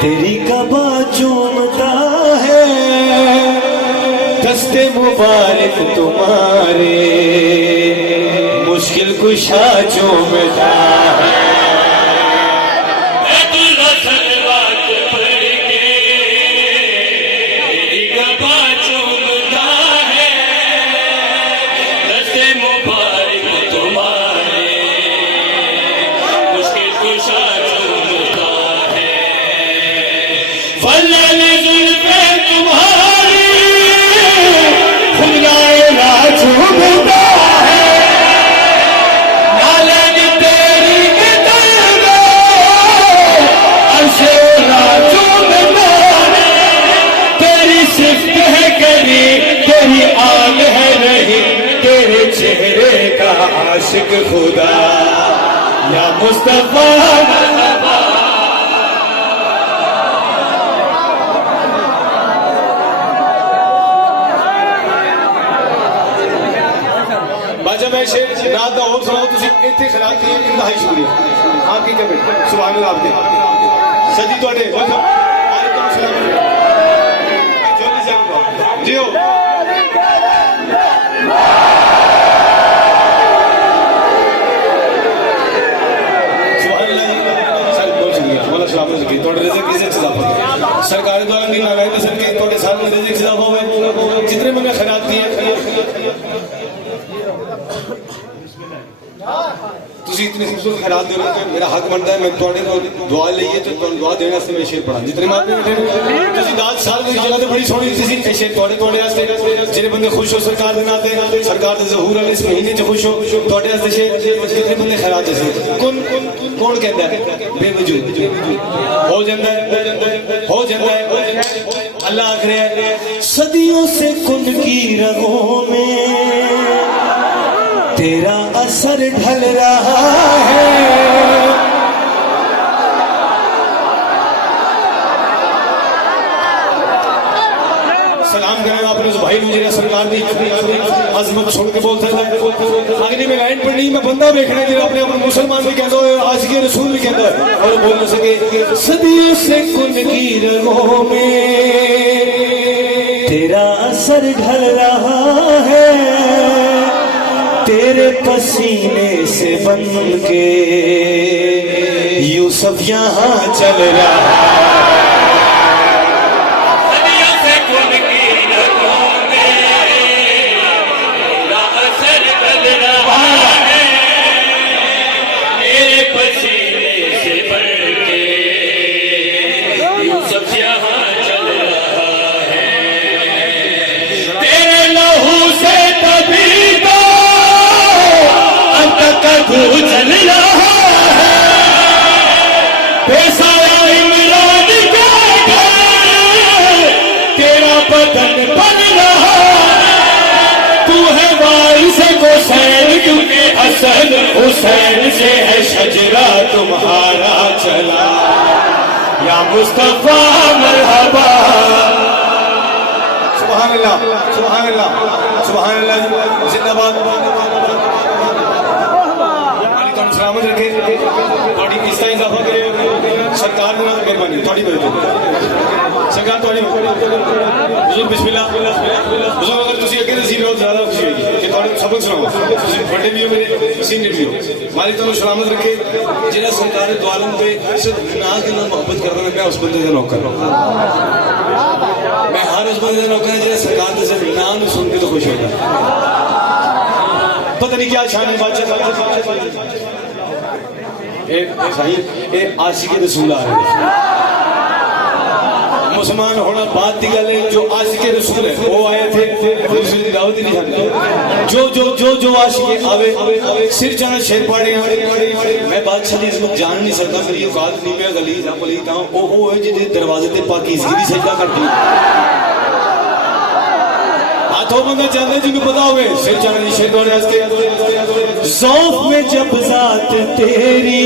तेरी कबा चूमता है दस्ते मुबारक तुम्हारे मुश्किल कुशा चूमता है आशिक खुदा या मुस्तफा बाजा मैं शेर रात का और सुनाओ तुसी इतने खराब की इंतहाई शुक्रिया आपकी क्या बेटा सुभान अल्लाह आपके सजी तोड़े वालेकुम सलाम जोली साहब जियो सरकार द्वारा भी नारायण सर के थोड़े साल में रिजिक खिलाफ हो गए जितने मैंने खराब किए तुसी इतने खूबसूरत खैरात दे रहे हो मेरा हक बनता है मैं थोड़े को दुआ लईए तो दुआ देने वास्ते मैं शेर पढ़ा जितने मां बैठे तुसी 10 साल की जगह ते बड़ी सोहनी तुसी शेर थोड़े वास्ते जेरे बंदे खुश हो सरकार दे नाते सरकार दे ज़हूर वाले इस महीने च खुश हो थोड़े वास्ते शेर कितने बंदे खैरात दे कौन कहता है बेवजूद हो जाता है अल्लाह आखिर सदियों से कुन की रगों में तेरा असर ढल रहा है सलाम करें आपने उस भाई मुझे सरकार दी अजमत सुन के बोलता है अगली में लाइन पढ़नी मैं बंदा देखने जो अपने आप मुसलमान भी कहता है आज के रसूल भी कहता है और बोल न सके सदियों से कुन की रगों में तेरा असर ढल रहा है तेरे पसीने से बन के यूसुफ यहाँ चल रहा है सदियों से खून की रगों में तेरा असर ढल रहा है मेरे पसीने से बढ़ के यूसुफ यहाँ चल रहा है तेरे लहू से तभी तो अब तक चल रहा है बेसाया इमरान का घर तेरा बदन बन रहा तू है वारिस हुसैन क्योंकि हसन हुसैन से है शजरा तुम्हारा चला या मुस्तफा मरहबा सुभान अल्लाह सुभान अल्लाह सुभान अल्लाह जिंदाबाद सलामत रखे थोड़ी इसका इजाफा करे सरकार ने मेहरबानी थोड़ी सरकार थोड़ी हुजूर बिस्मिल्लाह हुजूर अगर तुसी अगे नसीब हो ज्यादा खुशी होगी कि थोड़े सबक सुनाओ बड़े भी हो मेरे सीनियर भी हो मालिक तुम सलामत रखे जिन्हें सरकार दो आलम पे सिर्फ ना के नाम मोहब्बत करता मैं उस बंदे का नौकर मैं हर उस बंदे का नौकर जिन्हें सरकार से सिर्फ नाम सुन के तो खुश होगा पता नहीं क्या शान बादशाह आशिक रसूल आ रहे मुसलमान होना बात की गल है जो आशिक रसूल है वो आए थे दावत ही नहीं खाते जो जो जो जो आशिक आवे सिर जाना शेर पाड़े मैं बादशाह की इज्जत जान नहीं सकता मेरी औकात नहीं मैं गली वो है जिहदे दरवाजे ते पाकीज़गी दी सजदा करती हाथों बंदा चाहता है जिन्हें पता होवे सिर जाना शेर पाड़े ज़ौफ़ में जब ज़ात तेरी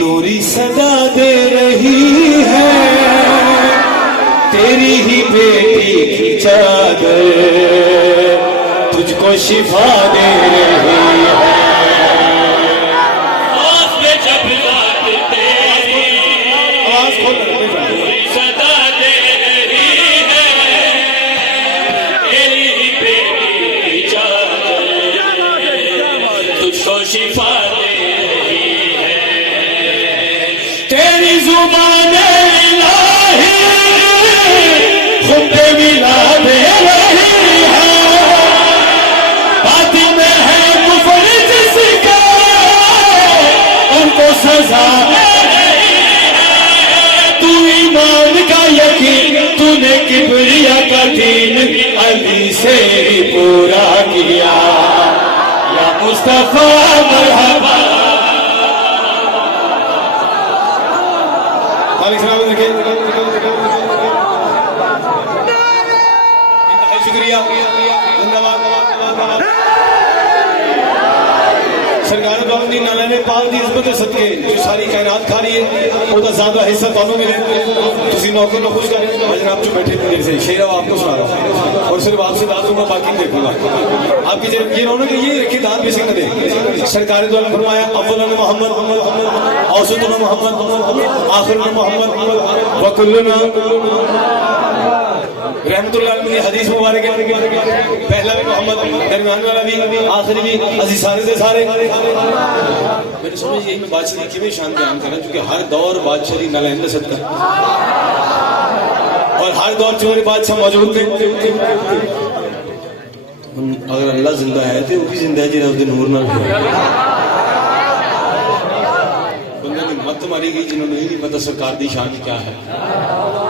नूरी सदा दे रही है तेरी ही बेटी की चादर तुझको शिफा दे रही है ज़ौफ़ में जब ज़ात तेरी आवाज खोल पूरी सदा दे रही है तेरी ही बेटी की चादर तुझको शिफा दे रही है तेरी जुबान इलाही खुद मिला दे रही है बाती में है कुफर जिसका उनको सजा तू ईमान का यकीन तूने किबरिया का दीन अली से ही पूरा किया या मुस्तफा मरहबा शुक्रिया सरकार दी नाले पाल की इज्जत सदके जो सारी कायनात खा रही है उसका ज्यादा हिस्सा ਤੁਹਾਨੂੰ मिले तुसी नौकर को खुश करें जनाब जो बैठे देर से शेर आपको सुना रहा हूँ और सिर्फ आपसे दाद दूंगा बाकी देखूंगा आपकी ये रौनक ये रखी दाद भी सिंह दे सरकार द्वारा फरमाया अव्वलन मोहम्मद औसतन मोहम्मद आखिरन मोहम्मद वकुल्लुना रहमतुल्लाह अलैहि हदीस मुबारक है पहला भी मोहम्मद दरमियान वाला भी आखिरी भी अजी सारे दे सारे मेरे समझ यही मैं बादशाह की शान बयान कर रहा हूं क्योंकि हर दौर बादशाह की नालंदा सदका और हर दौर में मेरे बादशाह मौजूद थे अगर अल्लाह जिंदा है तो वो भी जिंदा है जिन्हें उसके नूर नाल बंदे ने मत मारी गई जिन्होंने नहीं पता सरकार की शान क्या है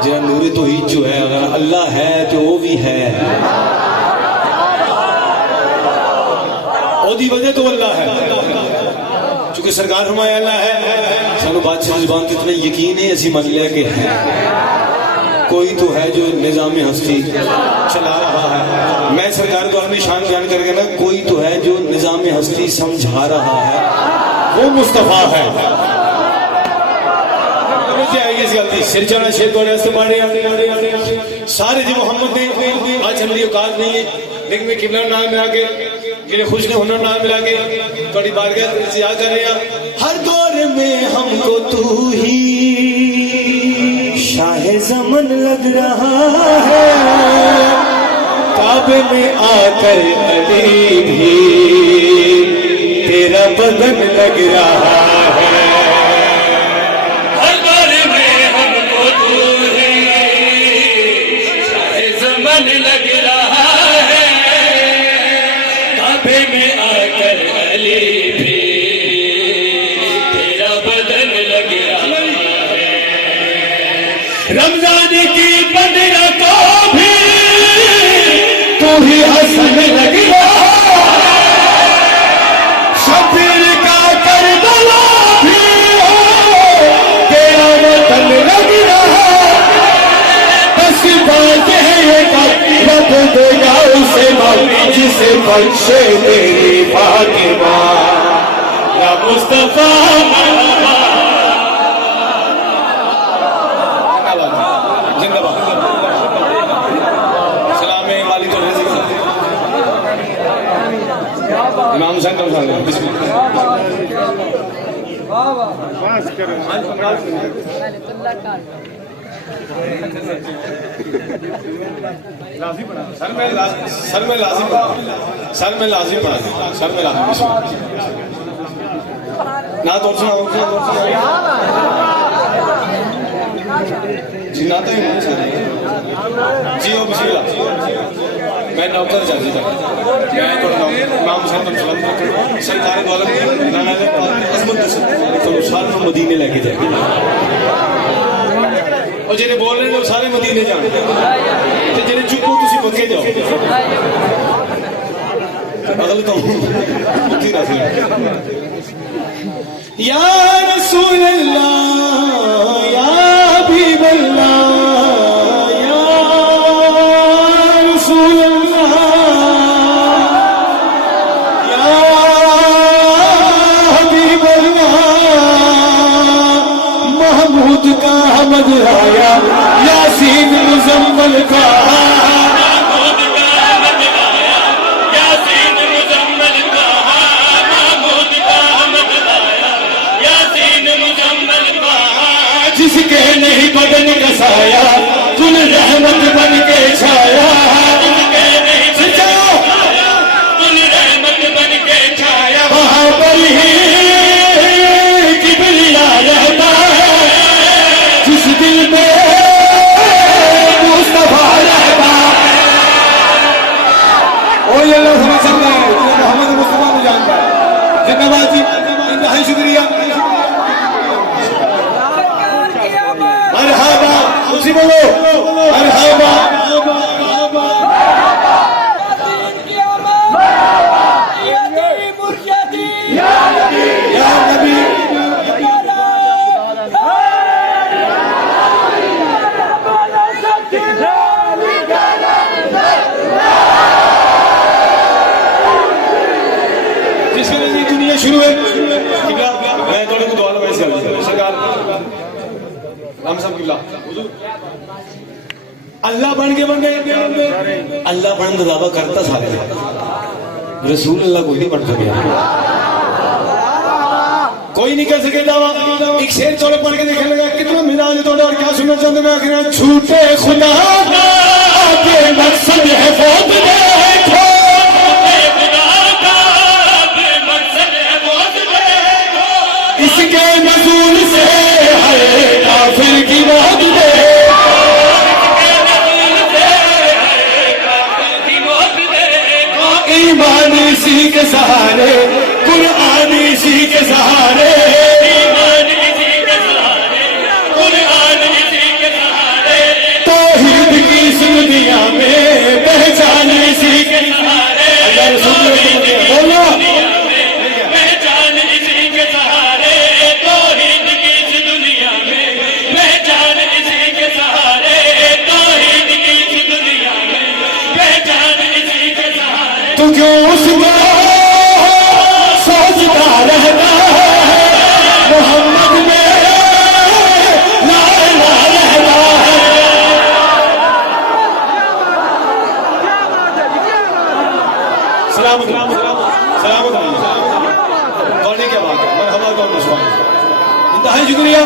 जिन्हें नूर तौहीद जो है अगर अल्लाह है तो वो भी है ओदी वजह तो अल्लाह है चूंकि सरकार फरमाया अल्लाह है सानू बादशाह जुबान पे इतना यकीन है ऐसी मान लिया कि है कोई तो है जो निजाम हस्ती चला रहा है मैं सरकार द्वारा भी शान बयान करके ना कोई तो है जो निजाम हस्ती समझा रहा है वो मुस्तफा है ते आएगी इस गलती सिर चढ़ा शेर थोड़े वास्ते मारे सारे जी मोहम्मद ने आज हमारी औकात नहीं है लेकिन मैं किबला नाम मिला के जिन्हें खुश ने हुनर नाम मिला के थोड़ी बारगाह से याद कर रहे हैं हर दौर में हमको तू ही शाह ज़मन लग रहा है काबे में आकर अली भी तेरा बदन लग रहा है हर दौर में हमको तू ही शाह ज़मन लग रहा है काबे में आकर अली भी तेरा बदन लग रहा है रमजान की बदरा को भी तू ही हसन लग रहा शबीर का करबला भी तेरा वतन लग रहा बस बात है ये रब देगा उसे मौत जिसे बख्शे तेरी फातिमा या मुस्तफा इमाम हुसैन का उठान लें सर में लाजिम पढ़ा सर में लाजिम ना तो जी ना तो जी ओ बिस्मिल्लाह मैं नौकर जाती था मैं तो इमाम हुसैन का सलाम सरकार दौलत नाना ने अजमत तो सारे मदीने लेके जाए और जिन्हें बोल रहे हैं वो सारे मदीने जाने तो जिन्हें चुपो तुसी पक्के जाओ अगल तो मुक्ति ना या रसूल अल्लाह या हबीब अल्लाह या रसूल अल्लाह या हबीब अल्लाह महमूद का हमद आया यासीन मुजम्मल का जिसके नहीं बदन कसाया कुल रहमत बन के छाया जिसके नहीं कुल रहमत बन के छाया वहां पर ही किबरिया रहता है जिस दिल में मुस्तफा रहता है ओ ये अल्लाह समझ सकता है मोहम्मद मुस्तफा को जानता है जिंदाबाद जी इंतहाई शुक्रिया मरहबा उसी बोलो मरहबा या नबी जिसके लिए दुनिया शुरू है मैं थोड़े को दुआ में सरकार राम साहब किबला अल्लाह बन गए अल्लाह बन का दावा करता सारे रसूल अल्लाह कोई नहीं बन सके कोई नहीं कर सके दावा एक शेर चौड़े पढ़ के देखने लगा कितना मिजाज तोड़ा और क्या सुनना चाहते मैं आखिर झूठे खुदा के मकसद है बहुत देखो इसके नजूल से है काफिर की मौत दे ईमान इसी के सहारे कुरान इसी के सहारे तौहीद की इस दुनिया में पहचान इसी के सहारे बोलो तू क्यों उसको सोचता रहता है मोहम्मद में सलामत थोड़ी क्या बात है मरहबा तो मुस्कान इंतहाई शुक्रिया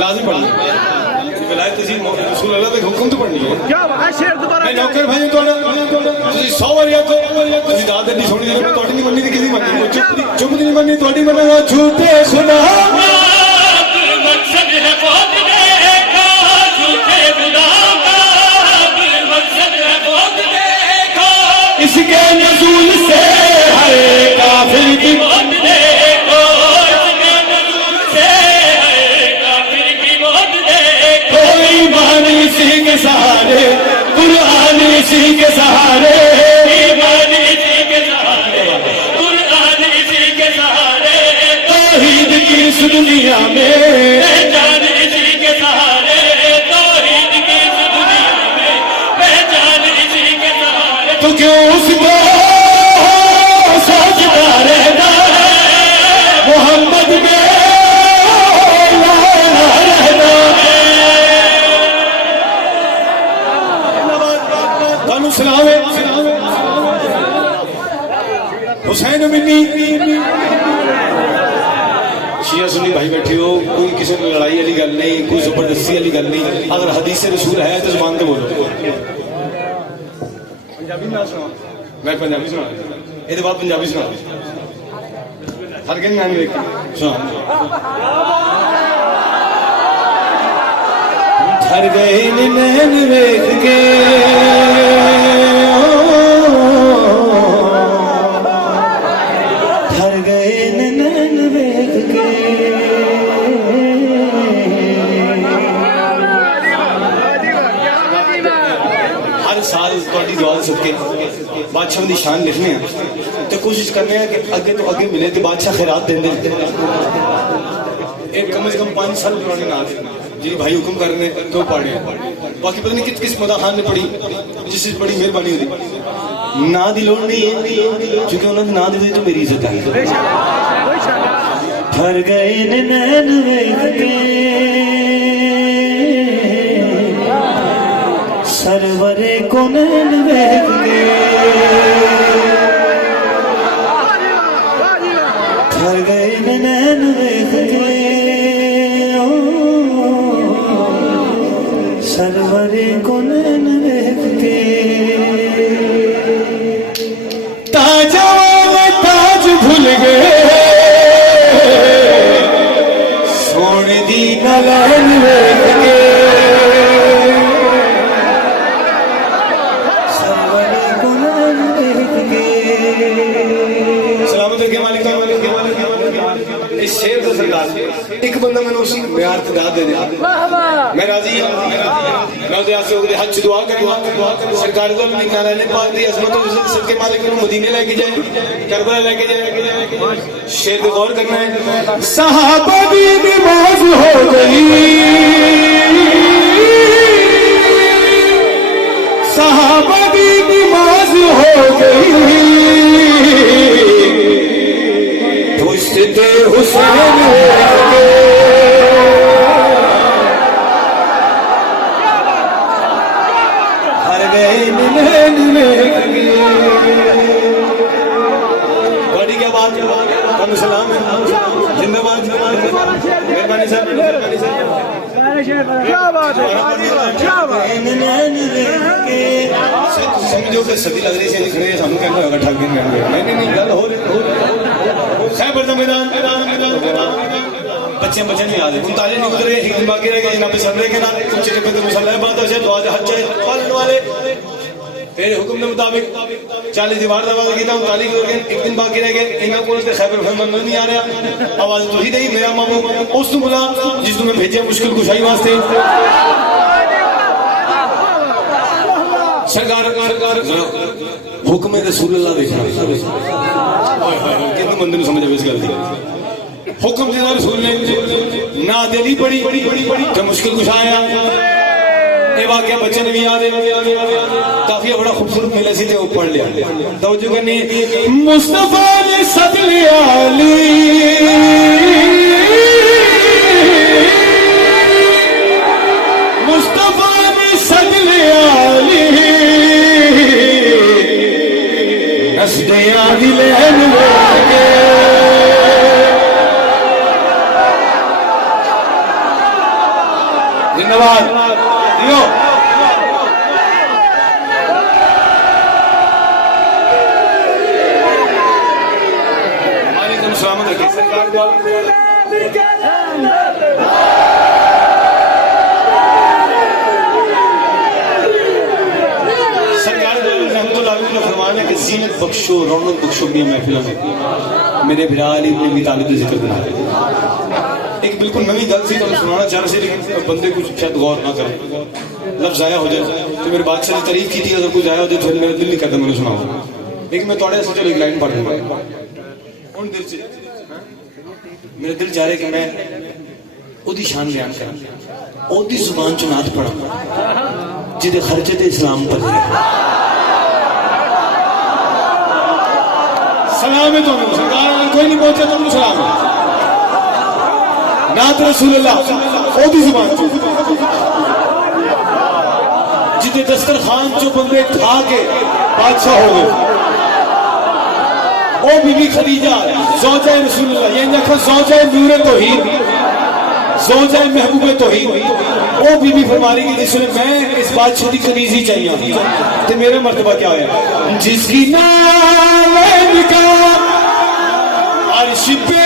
लाजिम पढ़नी विलायत तहसील रसूल अल्लाह के हुक्म तो पढ़नी है क्या बात शेर दोबारा मैं नौकर भाई थोड़ा ਤੁਸੀਂ 100 ਵਾਰ ਯਾਦ ਤੁਸੀਂ ਦਾਦ ਨਹੀਂ ਸੁਣੀ ਜਦੋਂ ਤੁਹਾਡੀ ਨਹੀਂ ਮੰਨੀ ਤੇ ਕਿਸੇ ਮੰਨੀ ਚੁੱਪ ਨਹੀਂ ਮੰਨੀ ਤੁਹਾਡੀ ਮੰਨਣਾ ਝੂਠੇ ਖੁਦਾ मकसद है बहुत देखा झूठे खुदा का मकसद है बहुत देखा इसके नजूल से हर काफिर की मौत देखो इसके नजूल से है काफिर की मौत देखो कोई ईमान इसी के सहारे कुरान इसी के सहारे ईमान इसी के सहारे कुरान इसी के सहारे तौहीद की इस दुनिया में पहचान इसी के सहारे तौहीद की इस दुनिया में पहचान इसी के सहारे तो क्यों उसको सोचता रहना मोहम्मद में रहना कानू सलावे हुसैन मिन्नी शिया सुन्नी भाई बैठे हो कोई किसी ने लड़ाई वाली गल नहीं कोई जबरदस्ती वाली गल नहीं अगर हदीस रसूल है तो जुबान तो बोलो पंजाबी ना सुना मैं पंजाबी सुना ये बाद पंजाबी सुना हर दिन मैं देख सुना ठर गए नैन वेख के ठर गए नैन वेख के हर साल थोड़ी दुआ सदके बादशाह की शान लिखने हैं तो कोशिश करने हैं कि अगे तो अगे मिले तो बादशाह खैरात देंगे एक कम से कम 5 साल पुरानी नात जी भाई हुक्म कर रहे हैं तो पढ़े बाकी पता नहीं किस मदा खान ने पढ़ी जिस बड़ी मेहरबानी होती ना दी लोड़ नहीं है क्योंकि उन्होंने ना दी तो मेरी इज्जत है ठर गए नैन वेख के सरवरे को नैन वेख के ठर गए नैन वेख के सरवरे को नैन वेख के ताजा ताज भूल गए सोने दी नैन वेख के सरवरे को नैन वेख के सलामत के मालिक इस शेर का सरकार एक बंदा मैंने उसी म्यार ते दाद दे दिया मैं राजी मैं उदे आसे उदे हज दुआ कर सरकार को अपनी नाला ने पाक दी अजमत सबके मालिक को मदीने लेके जाए करबला लेके जाए शेर पे गौर करना है सहाबा भी नमाज हो गई सहाबा भी नमाज हो गई पुश्ते हुसैन हर गए नैन वेख के बड़ी क्या बात है कम सलाम है जिंदाबाद मेहरबानी सर क्या बात है क्या बात नैन वेख के समझो कि सदी लग रही से खड़े सानू कहना होगा ठग के नहीं गल हो खैबर दा मैदान बच्चे नहीं आ रहे ताले नहीं उतरे एक दिन बाकी रह गए जनाब सदरे के नाल कुछ पे तो मुसल्ला बात है दुआ दे हज पालन वाले तेरे हुक्म के मुताबिक 40 दीवार दा वादा कीता 39 हो गए एक दिन बाकी रह गए इन्हां कोल ते खैबर फरमान नहीं आ रहा आवाज तो ही दई मेरा मामू उस नु बुला जिस नु मैं भेजा मुश्किल कुशाई वास्ते सरकार हुक्म रसूल अल्लाह देखना कितने बंदे समझ आवे इस गल दी हुक्म दिया रसूल ने ना दिली बड़ी तो मुश्किल कुछ आया ये वाकया बच्चे ने भी याद है काफी बड़ा खूबसूरत मिला सी ते पढ़ लिया तवज्जो करनी मुस्तफा ने सदले आली मुस्तफा ने सदले जिंदाबाद जियो। वालेकुम सलाम रखिए सरकार द्वारा। फरमान है कि जीनत बख्शो रौनक बख्शो अपनी महफिलों में मेरे बिराली ने भी तालिब जिक्र बना एक बिल्कुल नवी गल सी तो सुनाना चाह रहे थे लेकिन बंदे कुछ शायद गौर ना करें लफ्ज आया हो जाए तो मेरे बादशाह ने तारीफ की थी अगर कुछ आया हो तो मेरा दिल नहीं करता मैंने सुनाऊंगा लेकिन मैं थोड़े से चलो एक लाइन पढ़ दूंगा उन दिल से मेरा दिल चाह रहा है कि मैं ओदी शान बयान करा ओदी जुबान चो नात पढ़ा जिदे खर्चे ते इस्लाम पर सलाम है तुम्हें सरकार अगर कोई नहीं पहुंचा तो सलाम है नात रसूलुल्लाह ओदी जुबान चो जिदे दस्तरखान चो बंदे खा के बादशाह हो गए ओ बीबी खदीजा ज़ौजा रसूलुल्लाह ये देखो ज़ौजा नूर तौहीद ज़ौजा महबूब तौहीद ओ बीबी फरमा रही कि जिसने मैं इस बादशाह की कनीजी चाहिए तो मेरा मर्तबा क्या है जिसकी नाम का अर्श पे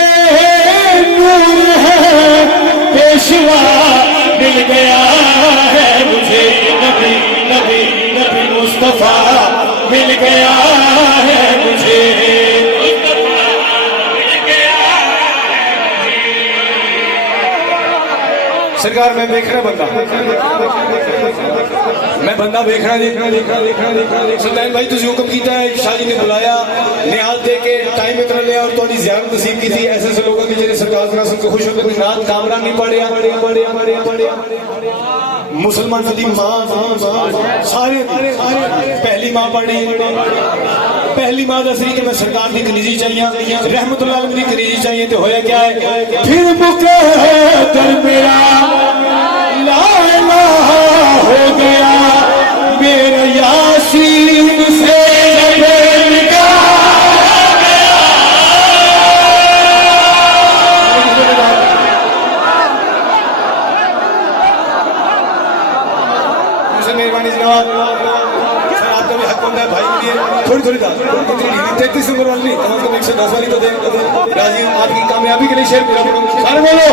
नूर है पेशवा मिल गया है मुझे नबी नबी नबी मुस्तफा मिल गया है मुझे सरकार मैं देख रहा बंदा मैं बंदा देख रहा सुल्तान भाई तुझे हुक्म किया है शादी ने बुलाया निहाल दे के टाइम इतना लिया और थोड़ी ज़ियारत नसीब की थी ऐसे ऐसे लोगों की जैसे सरकार बना सुन के खुश होकर नात कामरा नहीं पड़े मुसलमान की माँ सारे पहली माँ पहली माँ दसरी के मैं सरकार की कनीजी चाहिए रहमतुल्लाह अलैह की कनीजी चाहिए तो होया क्या है फिर मुकद्दर मेरा ला इलाहा हो गया मेरा यासीन से मेहरबानी जनाब सर आपका भी हक बनता है भाई के लिए थोड़ी दाद 33 उम्र वाली कम से कम 110 वाली तो दे राजी आपकी कामयाबी के लिए शेयर पूरा करो सारे बोलो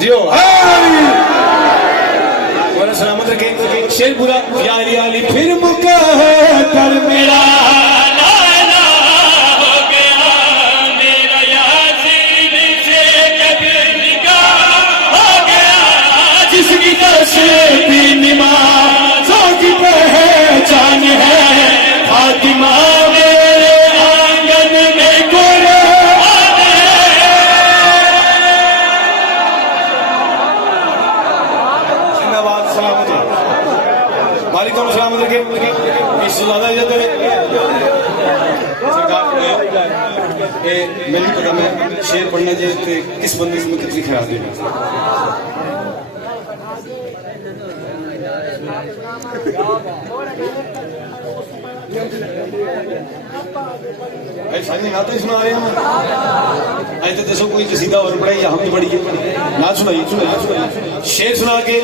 जियो बोला सलामत रखे शेर पूरा यारी आली फिर मुकद्दर मेरा नमाज़ों की पहचान है फातिमा मेरे आंगन में कुरान जिंदाबाद सलामत वालेकुम सलाम इससे ज्यादा इज्जत मैं नहीं पता मैं शेर पढ़ना चाहिए किस बंदे से मैं कितनी खराब है सारी नाते सुना रहे हैं ऐसे जैसे कोई कसीदा और पढ़े या हमने पढ़ी ना सुनाइए शेर सुना के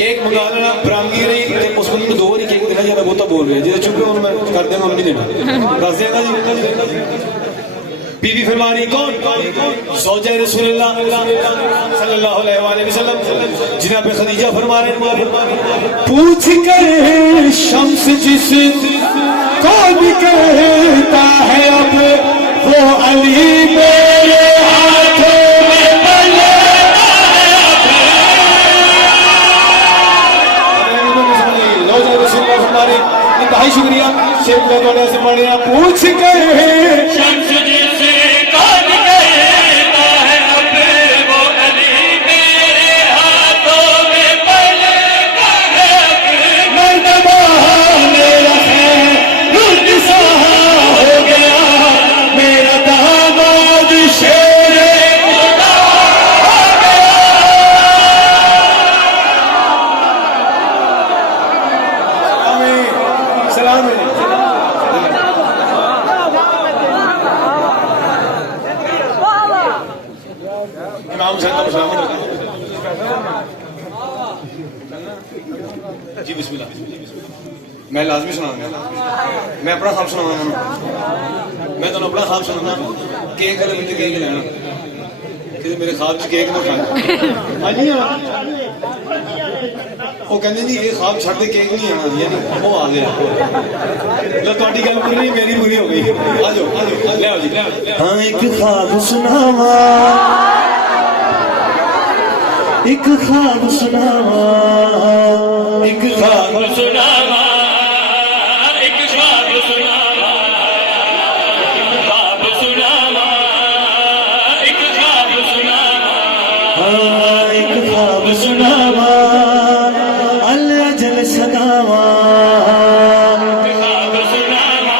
केक मंगा लेना बरामगी रही उस बंदे को 2 बारी केक देना ज्यादा बहुता बोल रहे हैं जिसे चुप है मैं कर देना नहीं देना दस देगा जी बीवी फरमानी कौन ज़ौजा रसूलुल्लाह सल्लल्लाहु अलैहि वसल्लम जनाब खदीजा फरमा रहे पूछ कर शम्स जिस को भी कहता है अब वो अली मेरे हाथों में पले ज़ौजा रसूलुल्लाह फरमा रहे इंतहाई शुक्रिया शेख वाले से पढ़िया पूछ कर शम्स इमाम साहब का सलाम जी बिस्मिल्लाह मैं लाजमी सुनाऊंगा मैं अपना ख्वाब सुनाऊंगा मैं तो अपना ख्वाब सुनाऊंगा केक वाले बंदे केक लेना कि मेरे ख्वाब च केक ना खाना हाँ जी वो कहते जी ये ख्वाब छड़ के केक नहीं आना यानी वो आ गया लो ਤੁਹਾਡੀ ਗੱਲ ਪੂਰੀ ਨਹੀਂ ਮੇਰੀ ਪੂਰੀ ਹੋ ਗਈ आ जाओ ले आओ जी हाँ एक ख्वाब सुनावा एक ख्वाब सुनावा एक ख्वाब सुनावा एक ख्वाब सुनावा ख्वाब सुनावा एक ख्वाब सुनावा हाँ एक ख्वाब सुनावा अल अजल सदावा ख्वाब सुनावा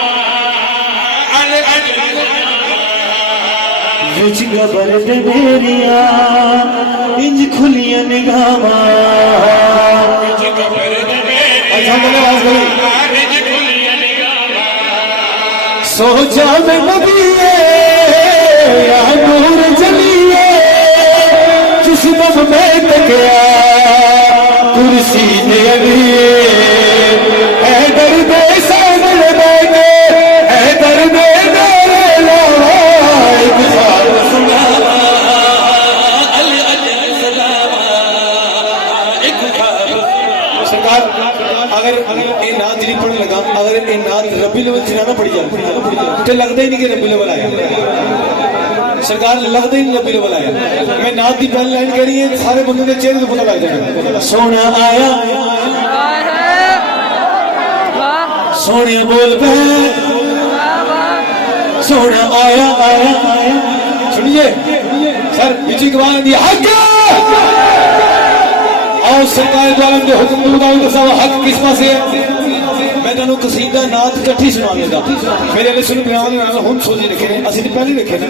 अल अजल विच गबर दे मेरिया इंज खुलिया निगावा सोचा में नबीए या नूर जलिए जिस दम में तकिया कुर्सी ने अभी है दर्द सामन बैठे है दर्द मेरे लावा एक ख्वाब सुनावा अल अजल सलावा एक ख्वाब सरकार अगर ये नात नहीं पढ़ने लगा अगर ये नात रबी लेवल चलाना पड़ जाए तो लगता ही नहीं कि रबी लेवल आया सरकार लगता ही नहीं रबी लेवल आया मैं नात की पहली लाइन कह रही है सारे बंदों के चेहरे को पता लग जाएगा सोना आया सोनिया बोल पे सोना आया आया आया सुनिए सर बीची गवाह दी हक और सरकार द्वारा जो हुक्म मुताबिक सब हक किस पासे है मैं तेन कसीदा नात इकट्ठी सुना लेगा मेरे अल्लाह सुन बयान नाल हुन सोची रखे ने असि पहले रखे ने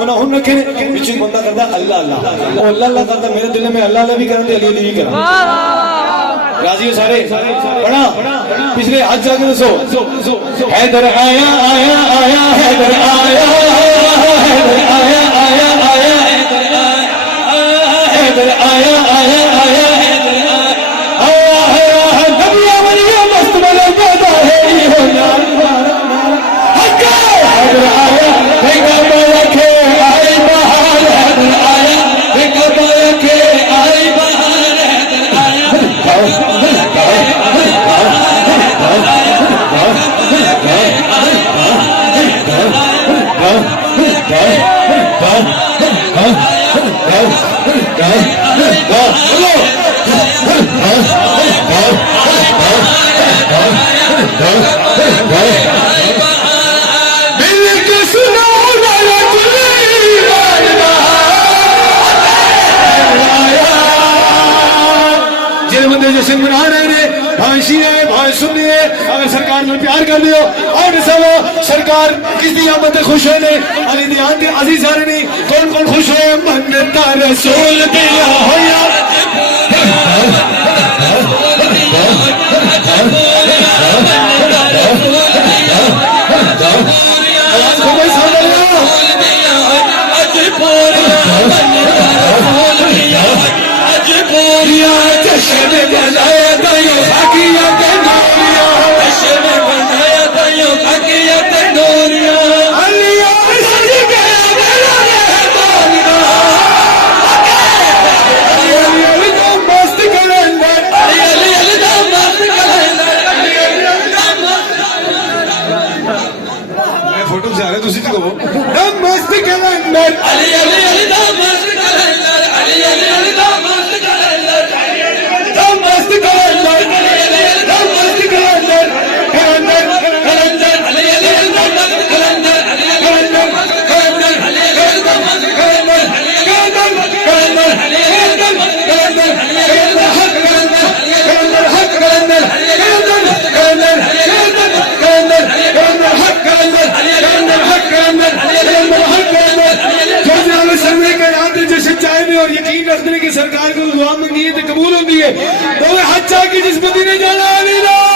उन्होंने हुन रखे ने बीच बंदा करदा अल्लाह अल्लाह ओ अल्लाह अल्लाह करदा मेरे दिल में अल्लाह अल्लाह भी करन अली अली भी करन राजी हो सारे पढ़ा पिछले हाथ जाके दसो हैदर आया आया आया हैदर आया हैदर आया आया आया हैदर आया आया आया जश्न मना रहे ने भाई शीए भाई सुनिए अगर सरकार में प्यार कर दियो और सब सरकार किस दी आमद खुश है ने अली दी आंटी अजी सारे ने कौन कौन खुश है मनता रसूल दिया होया जश्न बनाया गयो हकिया के नूरिया जश्न बनाया गयो हकिया के नूरिया अली सज गया मेरा रहमानिया अली तो मस्त कलंदर अली तो मस्त कलंदर मैं फोटो से आ रहा तुसी तो कहो मस्त कलंदर अली तो मस्त कलंदर अली तो मस्त कलंदर मस्त कलंदर मस्त कलंदर कलंदर कलंदर अली तो मस्त कलंदर कलंदर कलंदर कलंदर मस्त कलंदर कलंदर कलंदर कलंदर हक कलंदर कलंदर हक कलंदर कलंदर कलंदर कलंदर कलंदर हक कलंदर कलंदर हक कलंदर कलंदर हक कलंदर जो जनाब सरने का याद है जो सच्चाई में और यकीन रखने की सरकार को दुआ मंगी है तो कबूल होती है तो हाथ चाह के जिस बंदी ने जाना